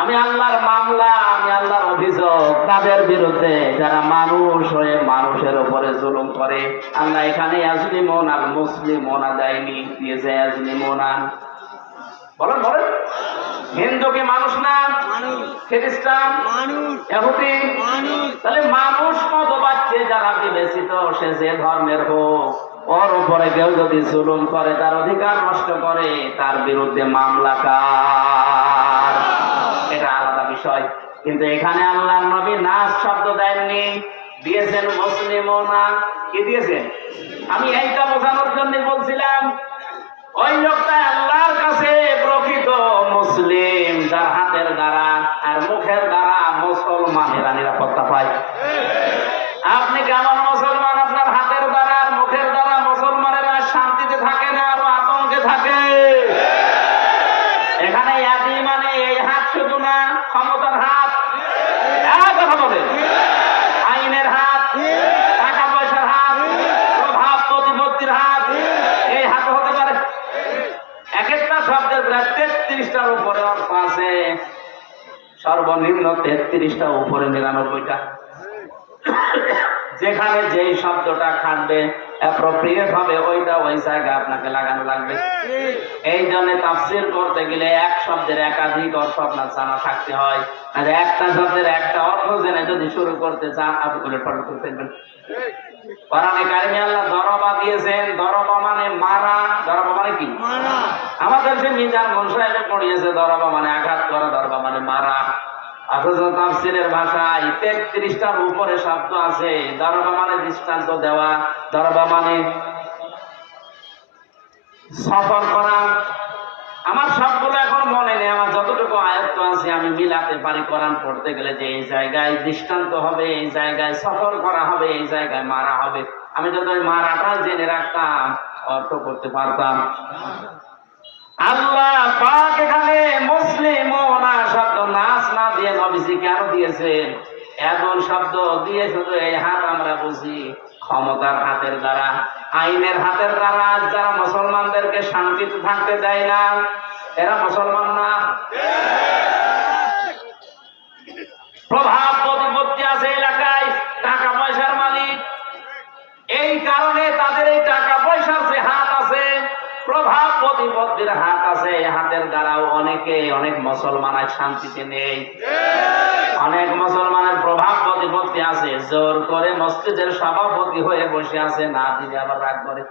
আমি আল্লাহর মামলা, আমি আল্লাহর অভিযোগ তাদের বিরুদ্ধে যারা মানুষ হয়ে মানুষের উপরে জুলুম করে। আল্লাহ এখানে ইয়াজলিমুন আর মুসলিমুনা দেয়নি, দিয়েছে ইয়াজলিমুনান। বলেন বলেন, হিন্দু কি মানুষ না? খ্রিস্টান, ইহুদি, তাহলে মানুষ মতবাদকে যারা বিবেচিত, সে যে ধর্মের হোক, ওর উপরে কেউ যদি জুলুম করে, তার অধিকার নষ্ট করে, তার বিরুদ্ধে মামলা কার, এটা আলাদা বিষয়। কিন্তু এখানে আল্লাহর নবী নাস শব্দ দেননি, দিয়েছেন মুসলিমুনা। কি দিয়েছেন? আমি এইটা বোঝানোর জন্য বলছিলাম, ওই লোকটা আল্লাহর কাছে প্রকৃত মুসলিম, যার হাতের দ্বারা আর মুখের দ্বারা মুসলমানেরা নিরাপত্তা পায়। আপনি কেমন মুসলমান? আপনার হাতের দ্বারা আর মুখের দ্বারা মুসলমানেরা শান্তিতে থাকে না, আরো আতঙ্কে থাকে। এখানে ইয়াদি মানে এই হাত শুধু না, ক্ষমতার হাত, কথা বলে আইনের হাত, টাকা পয়সার হাত, প্রভাব প্রতিপত্তির হাত, এই হাত হতে পারে। এক একটা শব্দের প্রায় 33টার উপরে অর্থ আছে, সর্বনিম্ন 33টা, উপরে 99টা। যেখানে যেই শব্দটা খাটবে অ্যাপ্রোপ্রিয়েট হবে, ওইটা ওই জায়গায় আপনাকে লাগানো লাগবে। এই জন্য তাফসীর করতে গেলে এক শব্দের একাধিক অর্থ আপনার জানা থাকতে হয়। আর একটা শব্দের একটা অর্থ জেনে যদি শুরু করতে চান, আপনি উলট পালট করে ফেলবেন। কোরআনে কারিমে আল্লাহ দরবা দিয়েছেন, দরবা মানে মারা। দরবা মানে কি? আমাদের যে মিজান মুনসাহিব পড়িয়েছে, দরবা মানে আঘাত করা, দরবা মানে মারা। অথচ তাফসীরের ভাষায় 33টার উপরে শব্দ আছে। দরবা মানে দৃষ্টান্ত দেওয়া, দরবা মানে সফর করা। আমার সবগুলো এখন মনে নেই, আমার যতটুকু আয়ত্ত আছে আমি মিলাতে পারি কোরআন পড়তে গেলে, যে এই জায়গায় দৃষ্টান্ত হবে, এই জায়গায় সফর করা হবে, এই জায়গায় মারা হবে। আমি যদি ওই মারাটা জেনে রাখতাম, অর্থ করতে পারতাম। আল্লাহ পাক এখানে মুসলিমুনা শব্দ নাস না দিয়ে নবীজি কেন দিয়েছেন? এমন শব্দ দিয়ে শুধু এই হাত আমরা বুঝি ক্ষমতার হাতের দ্বারা, আইনের হাতের দ্বারা। যারা মুসলমানদেরকে শান্তিতে থাকতে দেয় না, এরা মুসলমান না। প্রভাব প্রতিপত্তি আছে এলাকায়, টাকা পয়সার মালিক, এই কারণে তাদের এই টাকা পয়সার যে হাত আছে, প্রভাব প্রতিপত্তির হাত আছে, হাতের দ্বারাও অনেক মুসলমান আজ শান্তিতে নেই। অনেক মুসলমানের প্রভাব প্রতিপত্তি আছে, জোর করে মসজিদের সভাপতি হয়ে বসে আছে, না দিলে আবার রাগ করে।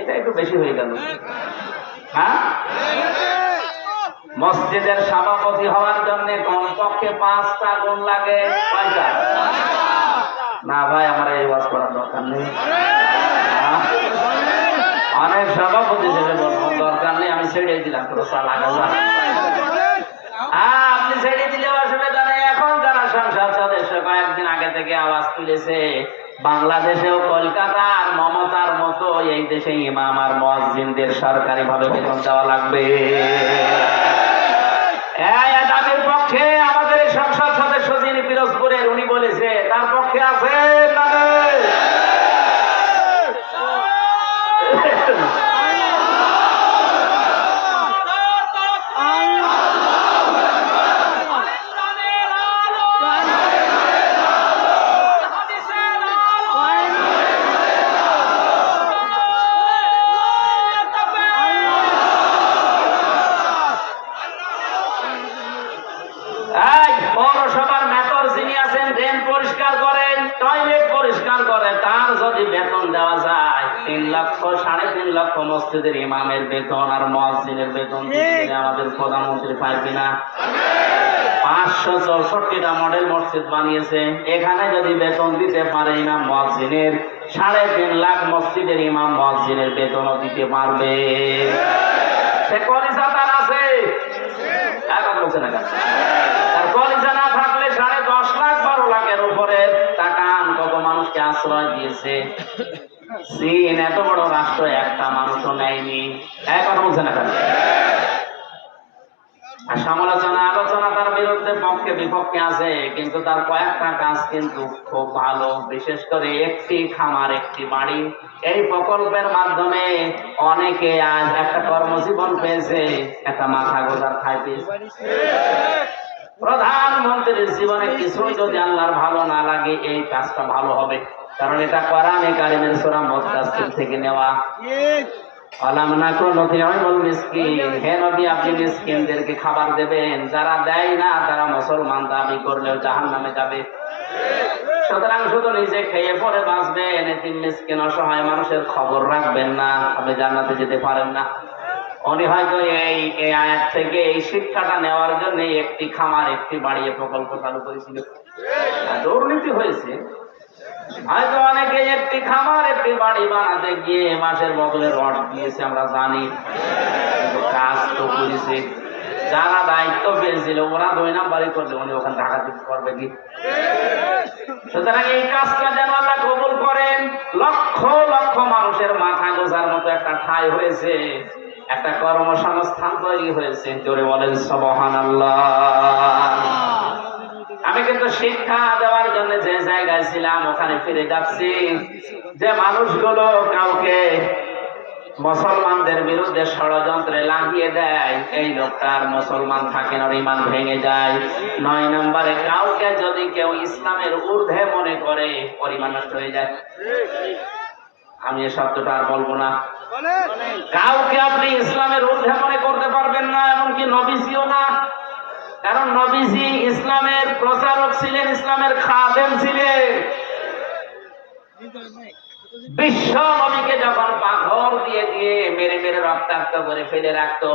এটা একটু বেশি হয়ে গেল। হ্যাঁ, মসজিদের সভাপতি হওয়ার জন্য কমপক্ষে 5টা গুণ লাগে। কয়টা? না ভাই, আমার এই ওয়াজ করার দরকার নেই। অনেক সভাপতি হিসেবে বলবো দরকার নেই, আমি ছেড়ে দিলাম। আপনি ছেড়ে দিলে অসুবিধা নেই। এখন যারা সংসদ সদস্য কয়েকদিন আগে থেকে আওয়াজ তুলেছে, বাংলাদেশেও কলকাতার মমতার মতো এই দেশে ইমাম আর মুয়াজ্জিনদের সরকারি ভাবে বেতন দেওয়া লাগবে। দাবির পক্ষে আমাদের এই সংসদ সদস্য যিনি পিরোজপুরের, উনি বলেছে, তার পক্ষে আছে না? পৌরসভার মেয়র যিনি আছেন, ড্রেন পরিষ্কার করেন, টয়লেট পরিষ্কার করেন, তার যদি বেতন দেওয়া যায় 3 লক্ষ 3.5 লক্ষ, মসজিদের ইমামের বেতন আর মুয়াজ্জিনের বেতন দিলে আমাদের প্রধানমন্ত্রী পারবে না? 564টা মডেল মসজিদ বানিয়েছে, এখানে যদি বেতন দিতে পারে ইমাম মুয়াজ্জিনের, 3.5 লাখ মসজিদের ইমাম মুয়াজ্জিনের বেতনও দিতে পারবে। সে কলিজা তার আছে। বলছে না কেন? তার কলিজা না থাকলে 10.5 লাখ 12 লাখের উপরে টাকান কত মানুষকে আশ্রয় দিয়েছে। চীন এত বড় রাষ্ট্র একটা মানুষও নেয়নি। কথা বলছে না কেন? আর সমালোচনা আলোচনা তার বিরুদ্ধে পক্ষে বিপক্ষে আছে, কিন্তু তার কয়েকটা কাজ কিন্তু খুব ভালো। বিশেষ করে একটি খামার একটি বাড়ি, এই প্রকল্পের মাধ্যমে অনেকে আজ একটা কর্মজীবন পেয়েছে, একটা মাথা গোজার ঠাঁই পেয়েছে। প্রধানমন্ত্রীর জীবনে কিছুই যদি আল্লাহর ভালো না লাগে, এই কাজটা ভালো হবে, কারণ এটা কোরআনে কারিমের সূরা মুদ্দাসসির থেকে নেওয়া। হে নবী, আপনি মিসকিনদেরকে খাবার দেবেন, যারা দেয় না তারা মুসলমান দাবি করলেও জাহান্নামে যাবে। সুতরাং শুধু নিজে খেয়ে পরে বাঁচবেন, এতিম মিসকিন অসহায় মানুষের খবর রাখবেন না, আপনি জান্নাতে যেতে পারেন না। উনি হয়তো এই আয়াত থেকে এই শিক্ষাটা নেওয়ার জন্য একটি খামার একটি বাড়িয়ে প্রকল্প চালু করেছিল। দুর্নীতি হয়েছে, হয়তো অনেকে একটি খামার একটি বাড়ি বানাতে গিয়ে মাসের বদলে রড দিয়েছে, আমরা জানি, কাজ তো করেছে। যারা দায়িত্ব পেয়েছিল ওরা 2 নাম্বারই করলে উনি ওখানে ডাকাতি করবে কি? সুতরাং এই কাজটা যেন আল্লাহ কবুল করেন। লক্ষ লক্ষ মানুষের মাথা গোজার মতো একটা ঠাঁই হয়েছে, একটা কর্মসংস্থান তৈরি হয়েছে। জোরে বলেন সুবহানাল্লাহ। আমি কিন্তু শিক্ষা দেওয়ার জন্য যে জায়গায় ছিলাম ওখানে ফিরে যাচ্ছি। যে মানুষগুলো কাউকে মুসলমানদের বিরুদ্ধে ষড়যন্ত্রে লাগিয়ে দেয়, এই লোকটার মুসলমান থাকে না, ঈমান ভেঙে যায়। 9 নম্বরে কাউকে যদি কেউ ইসলামের ঊর্ধ্বে মনে করে, ওর ঈমান নষ্ট হয়ে যায়। আমি এই শব্দটা আর বলবো না। কাউকে আপনি ইসলামের ঊর্ধ্বে মনে করতে পারবেন না, এমনকি নবীজিও না। কারণ নবীজি ইসলামের প্রচারক ছিলেন, ইসলামের খাদেম ছিলেন। বিশ্ব নবীকে যখন পাথর দিয়ে দিয়ে মেরে মেরে রক্তাক্ত করে ফেলে রাখতো,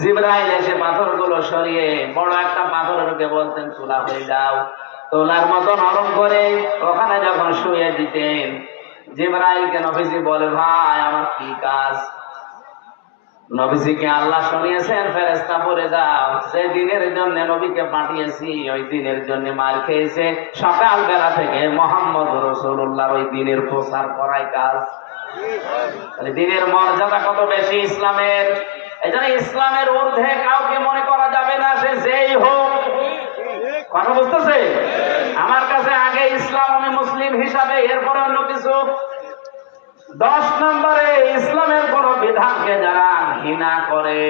জিবরাইল এসে পাথরগুলো সরিয়ে বড় একটা পাথরের উপরে বলতেন তোলা হয়ে যাও। তোলার মতো নরম করে ওখানে যখন শুয়ে দিতেন, জিবরাইলকে নবীজি বলে, ভাই আমার কি কাজ? নবীজিকে আল্লাহ শুনিয়েছেন, ফেরেশতা বলে যাও, যে দিনের জন্য নবীকে পাঠিয়েছি ওই দিনের জন্য মার খেয়েছে। সকাল বেলা থেকে মুহাম্মদ রাসূলুল্লাহর ওই দিনের প্রচার করাই কাজ। তাহলে দিনের মর্যাদা কত বেশি ইসলামের। এজন্য ইসলামের ঊর্ধ্বে কাউকে মনে করা যাবে না, সে যেই হোক। কথা বুঝতেছে? আমার কাছে আগে ইসলাম, আমি মুসলিম হিসাবে, এরপরে অন্য কিছু। 10 নম্বরে ইসলামের কোন বিধানকে যারা ঘৃণা করে,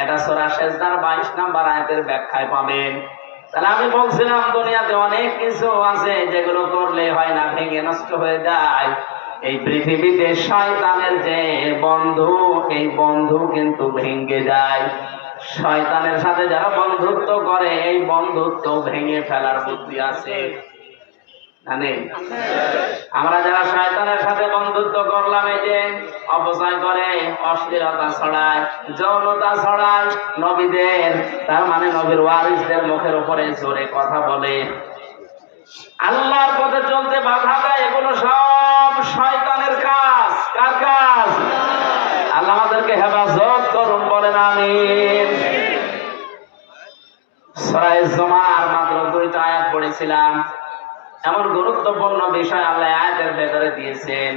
এটা সূরা সেজদার 22 নম্বর আয়াতের ব্যাখ্যায় পাবেন। তাহলে আমি বলছিলাম দুনিয়াতে অনেক কিছু আছে যেগুলো করলে হয় না, ভেঙে নষ্ট হয়ে যায়। এই পৃথিবীতে শয়তানের যে বন্ধু, এই বন্ধু কিন্তু ভেঙে যায়। শয়তানের সাথে যারা বন্ধুত্ব করে, এই বন্ধুত্ব ভেঙে ফেলার বুদ্ধি আছে। আমরা যারা শয়তানের সাথে বন্ধুত্ব করলাম, এই যে অপচয় করে, অশ্লীলতা ছড়ায়, যৌনতা ছড়ায়, নবীদের, তার মানে নবীর ওয়ারিসদের মুখের উপরে জোরে কথা বলে, আল্লাহর পথে চলতে বাধা দেয়, এগুলো সব শয়তানের কাজ। কার কাজ? আল্লাহ আমাদেরকে হেফাজত করুন, বলেন আমিন। সূরা জুমার মাত্র 2টা আয়াত পড়েছিলাম। এমন গুরুত্বপূর্ণ বিষয় আল্লাহ আয়াতের ভেতরে দিয়েছেন,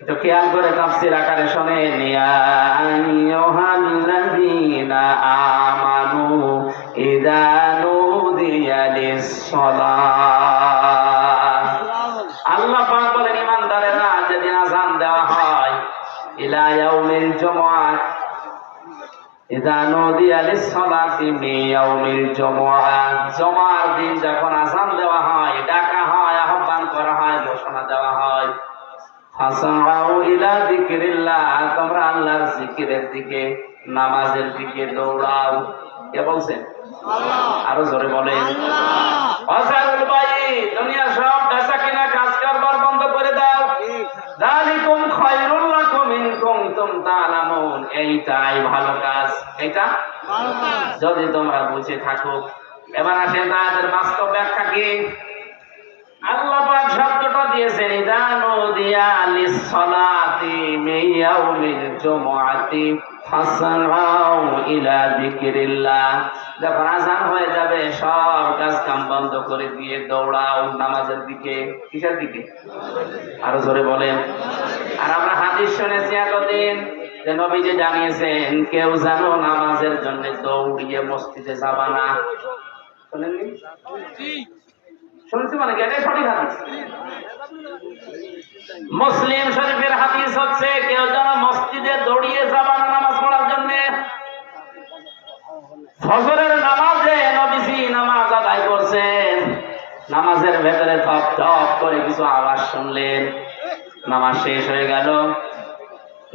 একটু খেয়াল করে তাফসীর আকারে শোনেন। ইয়া আইয়ুহাল্লাযীনা আমানু ইযা নুদিয়া লিস-সালাহ। আল্লাহ পাক বলেন, ঈমানদারেরা, যেদিন আযান দেওয়া হয়, ইলা ইয়াউমিল জুমআহ, ইযা নুদিয়া লিস-সালাতি মিন ইয়াউমিল জুমআহ, জুমার দিন যখন আযান দেওয়া হয়, ডাকা হয়, আহ্বান করা হয়, ঘোষণা দেওয়া হয়, ফাসাউ ইলা যিকরিল্লাহ, তোমরা আল্লাহর জিকিরের দিকে, নামাজের দিকে দৌড়াও। কে বলছেন? আল্লাহ। আরো জোরে বলেন আল্লাহ। ওয়াজারুল বাই, দুনিয়া সব বেচা কিনা কাজ কারবার বন্ধ করে দাও। যালিকুম খায়রুল লাকুম ইন কুনতুম তা'লামুন, এইটাই ভালো কাজ, এটা ভালো কাজ যদি তোমরা বুঝে থাকো। এবার আসেন আয়াতের বাস্তব ব্যাখ্যা কি। আল্লাহ পাক শব্দটা দিয়েছেন ইদা নুদিয়া লিস-সালাতি মিন ইয়াউমিল জুমআতি ফাসআউ ইলা যিকরিল্লাহ। যখন আযান হয়ে যাবে সব কাজ কাম বন্ধ করে দিয়ে দৌড়াও নামাজের দিকে। কিসের দিকে? আরো জোরে বলেন। আর আমরা হাদিস শুনেছি এতদিন যে নবীজি জানিয়েছেন কেউ যেন নামাজের জন্য দৌড়িয়ে মসজিদে যাবা না। শুনেননি? শুনছি মানে এটাই সঠিক হাদিস। মুসলিম শরীফের হাদিস হচ্ছে কেউ যেন মসজিদে দৌড়িয়ে যাবা না নামাজ পড়ার জন্য। ফজরের নামাজে নবীজি নামাজ আদায় করছেন, নামাজের ভেতরে থপ থপ করে কিছু আওয়াজ শুনলেন, নামাজ শেষ হয়ে গেল,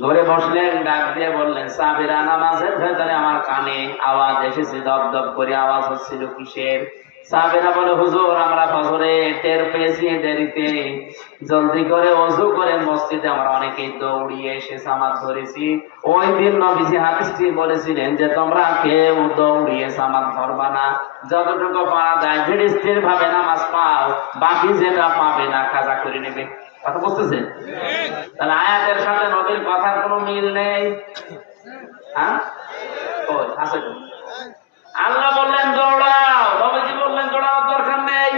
ঘরে বসলেন, ডাক দিয়ে বললেন সাহাবীরা নামাজের ভেতরে আমার কানে আওয়াজ এসেছে, দপ দপ করে আওয়াজ হচ্ছিল কিসের? সাহাবীরা বলে হুজুর আমরা ফজরে টের পেয়েছি দেরিতে, জলদি করে ওযু করে মসজিদে আমরা অনেকেই দৌড়িয়ে এসে সামাত ধরেছি। ওই দিন নবীজি হাদিসটি বলেছিলেন যে তোমরা কেউ দৌড়িয়ে সামাত ধরবা না, যতটুকু পারা যায় ধীর ভাবে নামাজ পাও, বাকি যেটা পাবে না কাজা করে নেবে। কথা বুঝতেছেন? তাহলে আয়াতের সাথে নবীর কথার কোনো মিল নেই। হ্যাঁ ওই আছে তো। আল্লাহ বললেন দৌড়াও, নবীজি বললেন দৌড়ানোর দরকার নেই।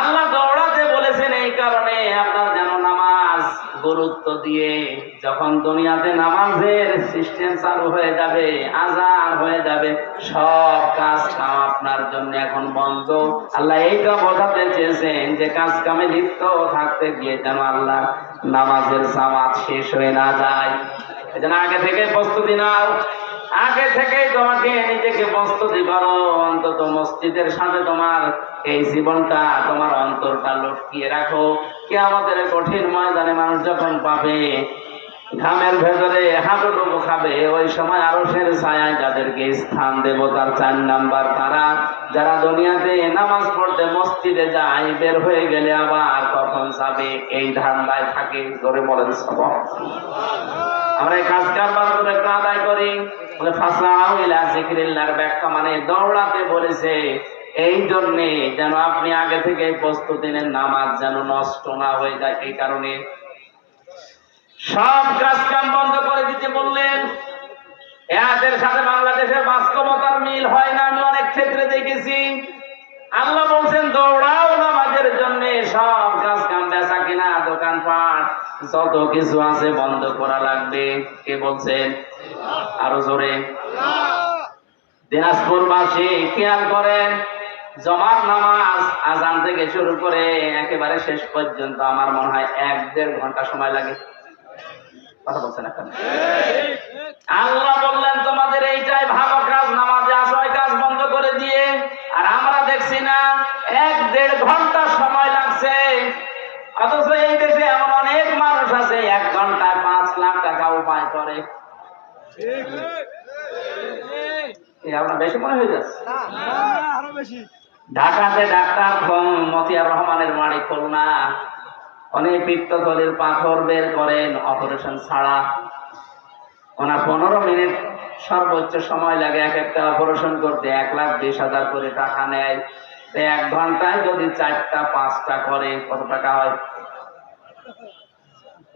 আল্লাহ দৌড়াতে বলেছেন এই কারণে আপনার যেন নামাজ গুরুত্ব দিয়ে, যখন দুনিয়াতে নামাজের সিস্টেম চালু হয়ে যাবে, আযান হয়ে যাবে, সব কাজ কাম আপনার জন্য এখন বন্ধ। আল্লাহ এইটা বোঝাতে চেয়েছেন যে কাজ কামে লিপ্ত থাকতে গিয়ে যেন আল্লাহ নামাজের জামাত শেষ হয়ে না যায়। এজন্য আগে থেকে প্রস্তুতি নাও, আগে থেকেই তোমাকে নিজেকে প্রস্তুতি করো, অন্তত মসজিদের সাথে তোমার এই জীবনটা, তোমার অন্তরটা লটকিয়ে রাখো। কিয়ামতের কঠিন ময়দানে মানুষ যখন পাবে ঘামের ভেতরে হাঁটুটুকু খাবে, ওই সময় আরশের ছায়ায় যাদেরকে স্থান দেব তার 4 নাম্বার তারা যারা দুনিয়াতে নামাজ পড়তে মসজিদে যায়, বের হয়ে গেলে আবার কখন যাবে এই ধান্দায় থাকে। ধরে বলেন আমরা এই কাজ কারবার করে একটু আদায় করি। ফাসাউ ইলা যিকরিল্লাহর ব্যাখ্যা মানে দৌড়াতে বলেছে এই জন্যে যেন আপনি আগে থেকে প্রস্তুতি নেন, নামাজ যেন নষ্ট না হয়ে যায়। এই কারণে সব কাজ কাম বন্ধ করে দিতে বললেন। এর সাথে বাংলাদেশের বাস্তবতার মিল হয় না, আমি অনেক ক্ষেত্রে দেখেছি। আল্লাহ বলছেন দৌড়াও নামাজের জন্য, সব কাজ কাম বেচা কিনা দোকানপাট যত কিছু আছে বন্ধ করা লাগবে। কে বলছেন? আরো জোরে। দিনাজপুরবাসী খেয়াল করেন, জমার নামাজ আযান থেকে শুরু করে একেবারে শেষ পর্যন্ত আমার মনে হয় 1-1.5 ঘন্টা সময় লাগে। কথা বলছেন এখন? আল্লাহ বললেন তোমাদের এইটাই ভালো কাজ, নামাজে আসো এই কাজ বন্ধ করে দিয়ে। আর আমরা দেখছি না 1-1.5 ঘন্টা সময় লাগছে, অথচ এই দেশে এমন অনেক মানুষ আছে 1 ঘন্টায় 5 লাখ টাকা উপায় করে। আপনার বেশি মনে হয়ে যাচ্ছে? ঢাকাতে ডাক্তার মতিয়ার রহমানের বাড়ি খুলনা, অনেক পিত্তথলির পাথর বের করেন অপারেশন ছাড়া। ওনার 15 মিনিট সর্বোচ্চ সময় লাগে এক একটা অপারেশন করতে, 1,20,000 করে টাকা নেয়। 1 ঘন্টায় যদি 4টা 5টা করে কত টাকা হয়?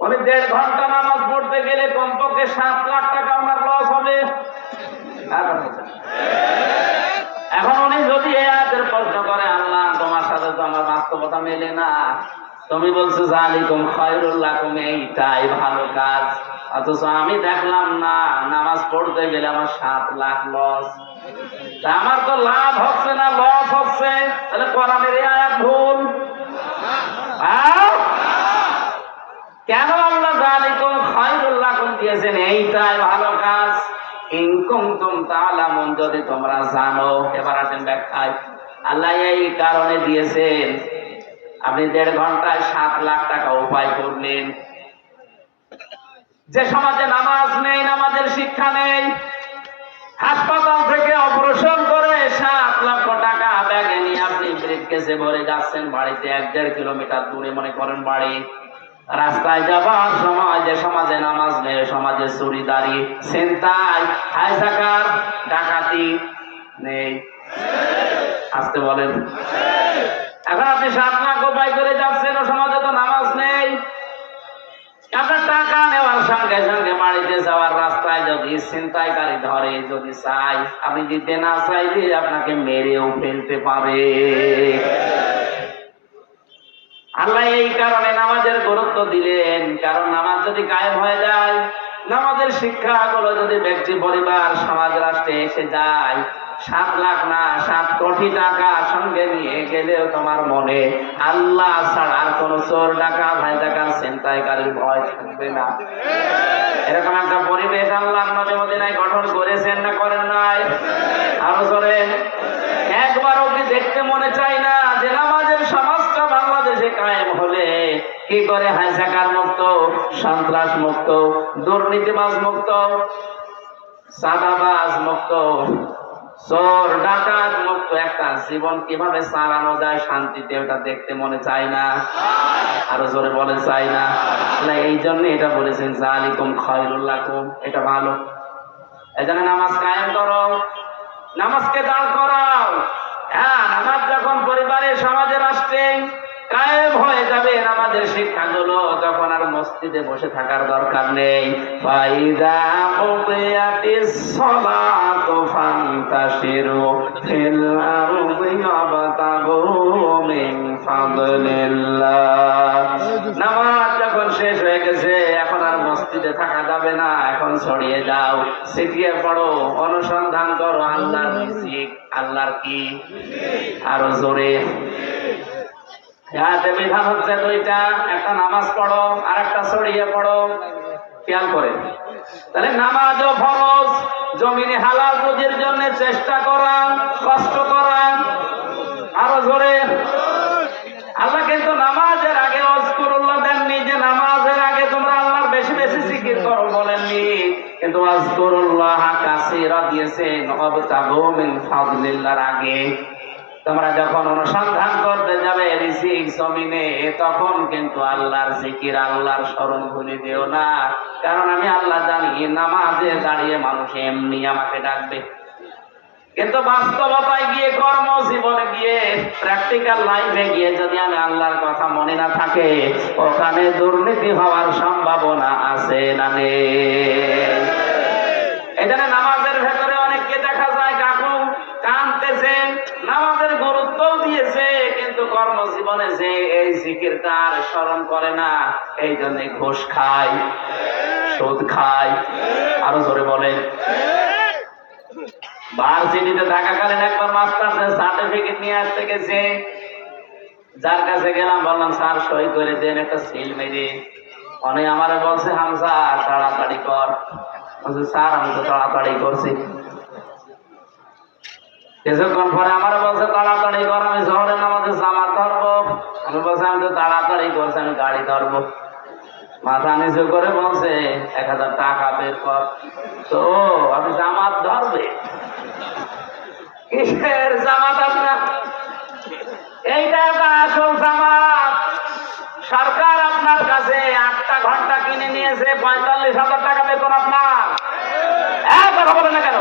উনি 1.5 ঘন্টা নামাজ পড়তে গেলে কমপক্ষে 7 লাখ টাকা ওনার লস হবে। এখন উনি যদি এই আয়াতের প্রশ্ন করে আল্লাহ তোমার সাথে তো আমার বাস্তবতা মেলে না, তুমি বলছো যালিকুম খায়রুল লাকুম, এইটাই ভালো কাজ, অথচ আমি দেখলাম না নামাজ পড়তে গেলে আমার 7 লাখ লস। আমার তো লাভ হচ্ছে না, লস হচ্ছে। তাহলে কোরআনের এই আয়াত ভুল। কেন আল্লাহ যালিকুম খায়রুল লাকুম দিয়েছেন? এইটাই ভালো কাজ। ইন কুনতুম তা'লামুন, যদি তোমরা জানো। এবার আসেন ব্যাখ্যায়। আল্লাহ এই কারণে দিয়েছেন, আপনি 1.5 ঘন্টায় 7 লাখ টাকা উপায় করলেন। যে সমাজে নামাজ নেই, নামাজের শিক্ষা নেই, হাসপাতাল থেকে অপারেশন করে 7 লক্ষ টাকা ব্যাগে নিয়ে আপনি ব্রিফকেসে ভরে যাচ্ছেন বাড়িতে, 1-1.5 কিলোমিটার দূরে মনে করেন বাড়ি। রাস্তায় যাবার সময় যে সমাজে নামাজ নেই, সমাজে চুরিদারি, ছিনতাই, হাইজাকার, ডাকাতি নেই। আসতে বলেন। এখন আপনি 7 লাখ উপায় করে যাচ্ছেন, ও সমাজে তো নামাজ নেই। আপনার টাকা নেওয়ার সঙ্গে সঙ্গে বাড়িতে যাওয়ার রাস্তায় যদি ছিনতাইকারী ধরে, যদি চাই, আপনি দিতে না চাইলে আপনাকে মেরেও ফেলতে পারে। আল্লাহ এই কারণে নামাজের গুরুত্ব দিলেন, কারণ নামাজ যদি কায়েম হয়ে যায়, নামাজের শিক্ষাগুলো যদি ব্যক্তি, পরিবার, সমাজ, রাষ্ট্রে এসে যায়, 7 লাখ না 7 কোটি টাকা সঙ্গে নিয়ে গেলেও তোমার মনে আল্লাহ ছাড়া আর কোন চোর, ডাকাত, হাইজাকার, ছিনতাইকারীর ভয় থাকবে না। এরকম একটা পরিবেশ আল্লাহর নবী মদিনায় গঠন করেছেন না করেন নাই? আরো জোরে। একবারও কি দেখতে মনে চায় না যে নামাজের সমাজটা বাংলাদেশে কায়েম হলে কি করে হাইজাকার মুক্ত, সন্ত্রাস মুক্ত, দুর্নীতিবাজ মুক্ত, সাদাবাজ মুক্ত, চোর ডাকাত মুক্ত একটা জীবন কিভাবে চালানো যায় শান্তিতে, ওটা দেখতে মনে চায় না? আরো জোরে বলে চাই না? এই জন্য এটা বলেছেন যালিকুম খায়রুল লাকুম, এটা ভালো। এজন্য নামাজ কায়েম করো, নামাজকে দাঁড় করাও। হ্যাঁ, নামাজ যখন পরিবারে, সমাজে, রাষ্ট্রে কায়েম হয়ে যাবে নামাজের শিক্ষাগুলো, তখন আর মসজিদে বসে থাকার দরকার নেই। ফাইদা কুদিয়াতিস সালাতু ফান্তাশিরু ফিল আরদি ওয়াবতাগু মিন ফাদলিল্লাহ। নামাজ যখন শেষ হয়ে গেছে, এখন আর মসজিদে থাকা যাবে না, এখন ছড়িয়ে যাও, ছিটিয়ে পড়ো, অনুসন্ধান করো আল্লাহর রিজিক। আল্লাহর কি? আরো জোরে। বিধান হচ্ছে 2টা, একটা নামাজ পড়ো আর একটা ছড়িয়ে পড়ো। খেয়াল করে, তাহলে নামাজও ফরজ, জমিনে হালাল রুজির জন্য চেষ্টা করা, কষ্ট করা। আরো জোরে। আল্লাহ কিন্তু নামাজের আগে ওয়াজকুরুল্লাহ দেননি যে নামাজের আগে তোমরা আল্লাহর বেশি বেশি জিকির করো, বলেননি, কিন্তু ওয়াজকুরুল্লাহ কাসীরা দিয়েছেন ওয়াবতাগু মিন ফাদলিল্লাহর আগে। তোমরা যখন অনুসন্ধান করতে যাবে রিজিক জমিনে, তখন কিন্তু আল্লাহর জিকির, আল্লাহর স্মরণ ভুলে দিও না, কারণ আমি আল্লাহ জানি নামাজে দাঁড়িয়ে মানুষ এমনি আমাকে ডাকবে। কিন্তু বাস্তবতায় গিয়ে, কর্মজীবনে গিয়ে, প্র্যাকটিক্যাল লাইফে গিয়ে যদি আমি আল্লাহর কথা মনে না থাকে, ওখানে দুর্নীতি হওয়ার সম্ভাবনা আছে না নেই? এখানে নামাজের ভেতরে অনেককে দেখা যায় কাকু কাঁদতেছেন, নামাজের গুরুত্ব দিয়েছে, কিন্তু কর্মজীবনে যে এই জিকিরটা আর স্মরণ করে না, এই জন্য ঘুষ খায়, সুদ খায়। আরো জোরে বলেন। ভার্সিটিতে থাকাকালীন একবার মাস্টার সার্টিফিকেট নিয়ে আসতে গেছে, যার কাছে গেলাম, বললাম স্যার সই করে দেন, একটা সিল মেরে। অনেক আমারে বলছে হামজা তাড়াতাড়ি কর। স্যার আমি তো তাড়াতাড়ি করছি। কিছুক্ষণ পরে আমার বলছে তাড়াতাড়ি কর, আমি জোহরের নামাজে জামাত ধরবো। আমি বলছি আমি তো তাড়াতাড়ি করছি, আমি গাড়ি ধরবো। মাথা নিচু করে বলছে 1000 টাকা বের কর। তো আমি জামাত ধরবে? কিসের জামাত আপনার? এইটা একটা আসল জামাত। সরকার আপনার কাছে 8টা ঘন্টা কিনে নিয়েছে, 45,000 টাকা বেতন আপনার। কথা বলে না কেন?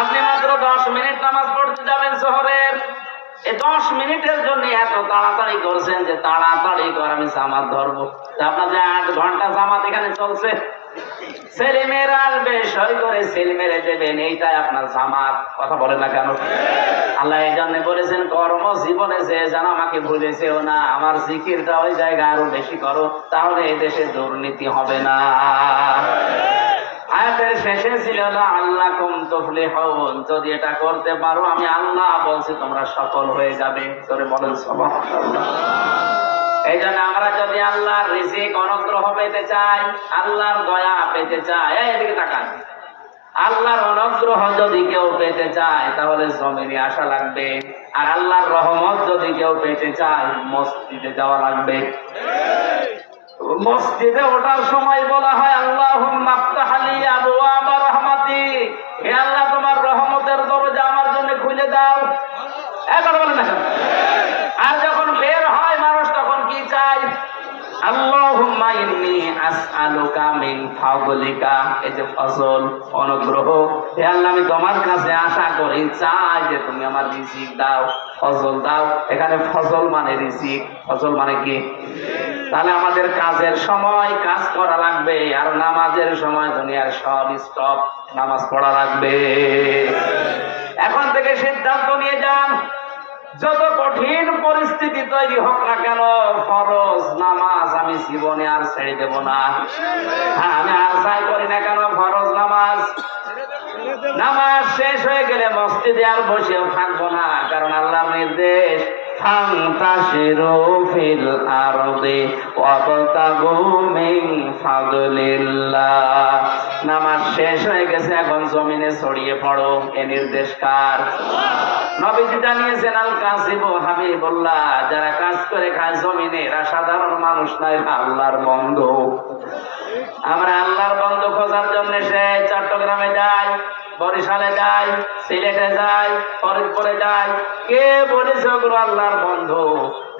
আপনি মাত্র 10 মিনিট নামাজ পড়তে যাবেন শহরের, এই 10 মিনিটের জন্য এত তাড়াতাড়ি করছেন যে তাড়াতাড়ি কর, আমি জামাত ধরবো। আপনার যে 8 ঘন্টা জামাত এখানে চলছে, ছেলে মেয়েরা আসবে, সই করে ছেলে মেরে দেবেন, এইটাই আপনার জামাত। কথা বলে না কেন? আল্লাহ এই জন্য বলেছেন কর্মজীবনে যে যেন আমাকে ভুলেছেও না, আমার জিকিরটা ওই জায়গায় আরো বেশি করো, তাহলে এই দেশে দুর্নীতি হবে না। আয়াতের শেষে ছিল লাআল্লাকুম তুফলিহুন, যদি এটা করতে পারো আমি আল্লাহ বলছি তোমরা সফল হয়ে যাবে। জোরে বলেন সুবহানাল্লাহ। এই জন্য আমরা যদি আল্লাহর রিজিক, অনুগ্রহ পেতে চাই, আল্লাহর দয়া পেতে চাই, এদিকে তাকান, আল্লাহর অনুগ্রহ যদি কেউ পেতে চায় তাহলে জমিনে আসা লাগবে, আর আল্লাহর রহমত যদি কেউ পেতে চায় মসজিদে যাওয়া লাগবে। মসজিদে ওঠার সময় বলা হয় আল্লাহুম্মা আফতাহ লি আবওয়াব রাহমাতিক, হে আল্লাহ তোমার রহমতের দরজা আমার জন্য খুলে দাও। একবার বলেন না। আর যখন বের হয় মানুষ তখন কি চায়? আল্লাহুম্মা ইন্নী আসআলুকা মিন ফাদলিকা, এই যে ফজল অনুগ্রহ, হে আল্লাহ আমি তোমার কাছে আশা করি, চাই যে তুমি আমার রিজিক দাও, ফজল দাও। এখানে ফজল মানে রিজিক, ফজল মানে কি? তাহলে আমাদের কাজের সময় কাজ করা লাগবে, আর নামাজের সময় দুনিয়ার সব স্টপ, নামাজ পড়া লাগবে। এখন থেকে সিদ্ধান্ত নিয়ে যান, যত কঠিন পরিস্থিতি তৈরি হোক না কেন, ফরজ নামাজ আমি জীবনে আর ছেড়ে দেব না। হ্যাঁ, আমি আর চাই করি না কেন, ফরজ নামাজ, নামাজ শেষ হয়ে গেলে মসজিদে আর বসেও থাকবো না, কারণ আল্লাহর নির্দেশ ফান্তাশিরু ফিল আরদি ওয়াবতাগু মিন ফাদলিল্লাহ। নামাজ শেষ হয়ে গেছে, এখন জমিনে ছড়িয়ে পড়ো। এ নির্দেশ কার? নবীজি জানিয়েছেন, আল কাসিবু হাবিবুল্লাহ, যারা কাজ করে খায় জমিনে, এরা সাধারণ মানুষ নয়, আল্লাহর বন্ধু। আমরা আল্লাহর বন্ধু খোঁজার জন্য সেই চট্টগ্রামে যাই, বরিশালে যাই, সিলেটে যাই, ফরিদপুরে যাই। কে বলেছে ওগুলো আল্লাহর বন্ধু?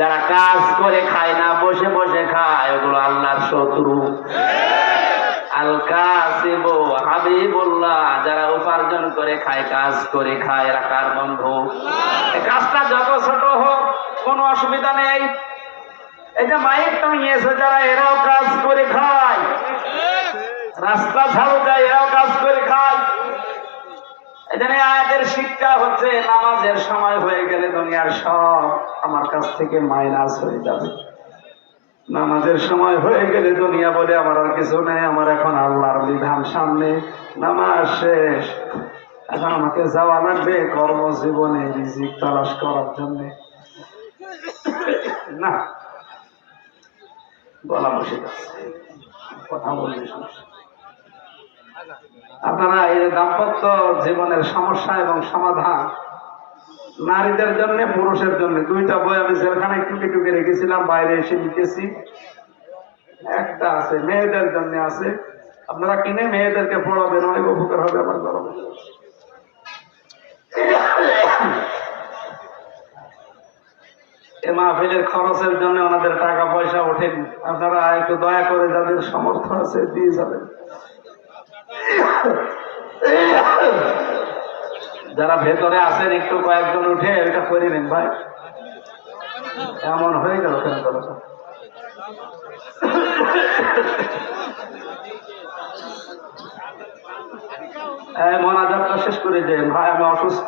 যারা কাজ করে খায় না, বসে বসে খায়, ওগুলো আল্লাহর শত্রু। আল কাসিবু হাবিবুল্লাহ, যারা উপার্জন করে খায়, কাজ করে খায়, এরা কার বন্ধু? এই কাজটা যত ছোট হোক কোনো অসুবিধা নেই। এই যে মাইক তুমি নিয়েছো, যারা এরাও কাজ করে খায়, রাস্তা ঝাড়ু দেয়, এরাও কাজ করে খায়। এখানে আয়াতের শিক্ষা হচ্ছে, নামাজের সময় হয়ে গেলে দুনিয়ার সব আমার কাছ থেকে মাইনাস হয়ে যাবে। নামাজের সময় হয়ে গেলে দুনিয়া বলে আমার আর কিছু নেই, আমার এখন আল্লাহর বিধান সামনে, নামাজ শেষ। এখন আমাকে যাওয়া লাগবে কর্মজীবনে রিজিক তালাশ করার জন্য। না, গলা বসে যাচ্ছে, কথা বললে সমস্যা। আপনারা এই দাম্পত্য জীবনের সমস্যা এবং সমাধান, নারীদের জন্য পুরুষের জন্য, দুইটা বই আমি জেলখানায় টুকে টুকে রেখেছিলাম, বাইরে এসে লিখেছি। একটা আছে মেয়েদের জন্য আছে, আপনারা কিনে মেয়েদেরকে পড়াবেন, অনেক উপকার হবে আমার গরমে। এ মাহফিলের খরচের জন্য ওনাদের টাকা পয়সা ওঠেনি, আপনারা একটু দয়া করে যাদের সমর্থ আছে দিয়ে যাবেন। যারা ভেতরে আছেন একটু কয়েকজন উঠে এটা করে নেন ভাই। এমন হয়ে গেল কেন? মোনাজাতটা শেষ করে দেন ভাই, আমি অসুস্থ,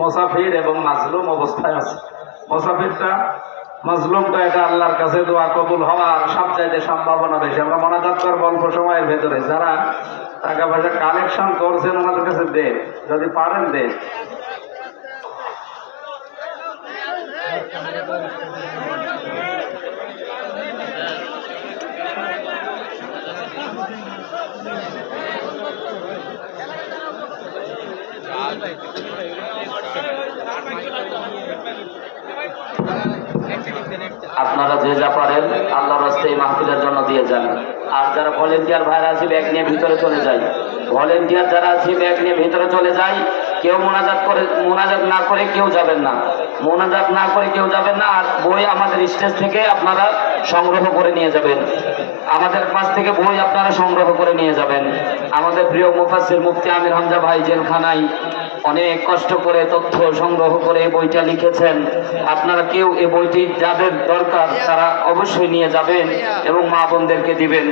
মুসাফির এবং মাজলুম অবস্থায় আছে। মুসাফিরটা, মাজলুমটা, এটা আল্লাহর কাছে দোয়া কবুল হওয়ার সবচাইতে সম্ভাবনা বেশি। আমরা মোনাজাত করব অল্প সময়ের ভেতরে। যারা টাকা পয়সা কালেকশন করছেন ওনাদের কাছে দেন, যদি পারেন দেন। আপনারা যে যা পারেন আল্লাহর রাস্তায় এই মাহফিলের জন্য দিয়ে যান। আর যারা ভলেন্টিয়ার ভাইরা আছে ব্যাগ নিয়ে ভিতরে চলে যায়, ভলেন্টিয়ার যারা আছে ব্যাগ নিয়ে ভিতরে চলে যায়। কেউ মোনাজাত না করে কেউ যাবেন না, মোনাজাত না করে কেউ যাবেন না। আর বই আমাদের স্টেজ থেকে আপনারা সংগ্রহ করে নিয়ে যাবেন, আমাদের কাছ থেকে বই আপনারা সংগ্রহ করে নিয়ে যাবেন। আমাদের প্রিয় মুফাসসির মুফতি আমির হামজা ভাই জেলখানায় অনেক কষ্ট করে তথ্য সংগ্রহ করে এই বইটা লিখেছেন। আপনারা কেউ এই বইটি যাদের দরকার তারা অবশ্যই নিয়ে যাবেন এবং মা বোনদেরকে দিবেন,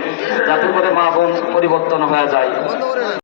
যাতে করে মা বোন পরিবর্তন হয়ে যায়।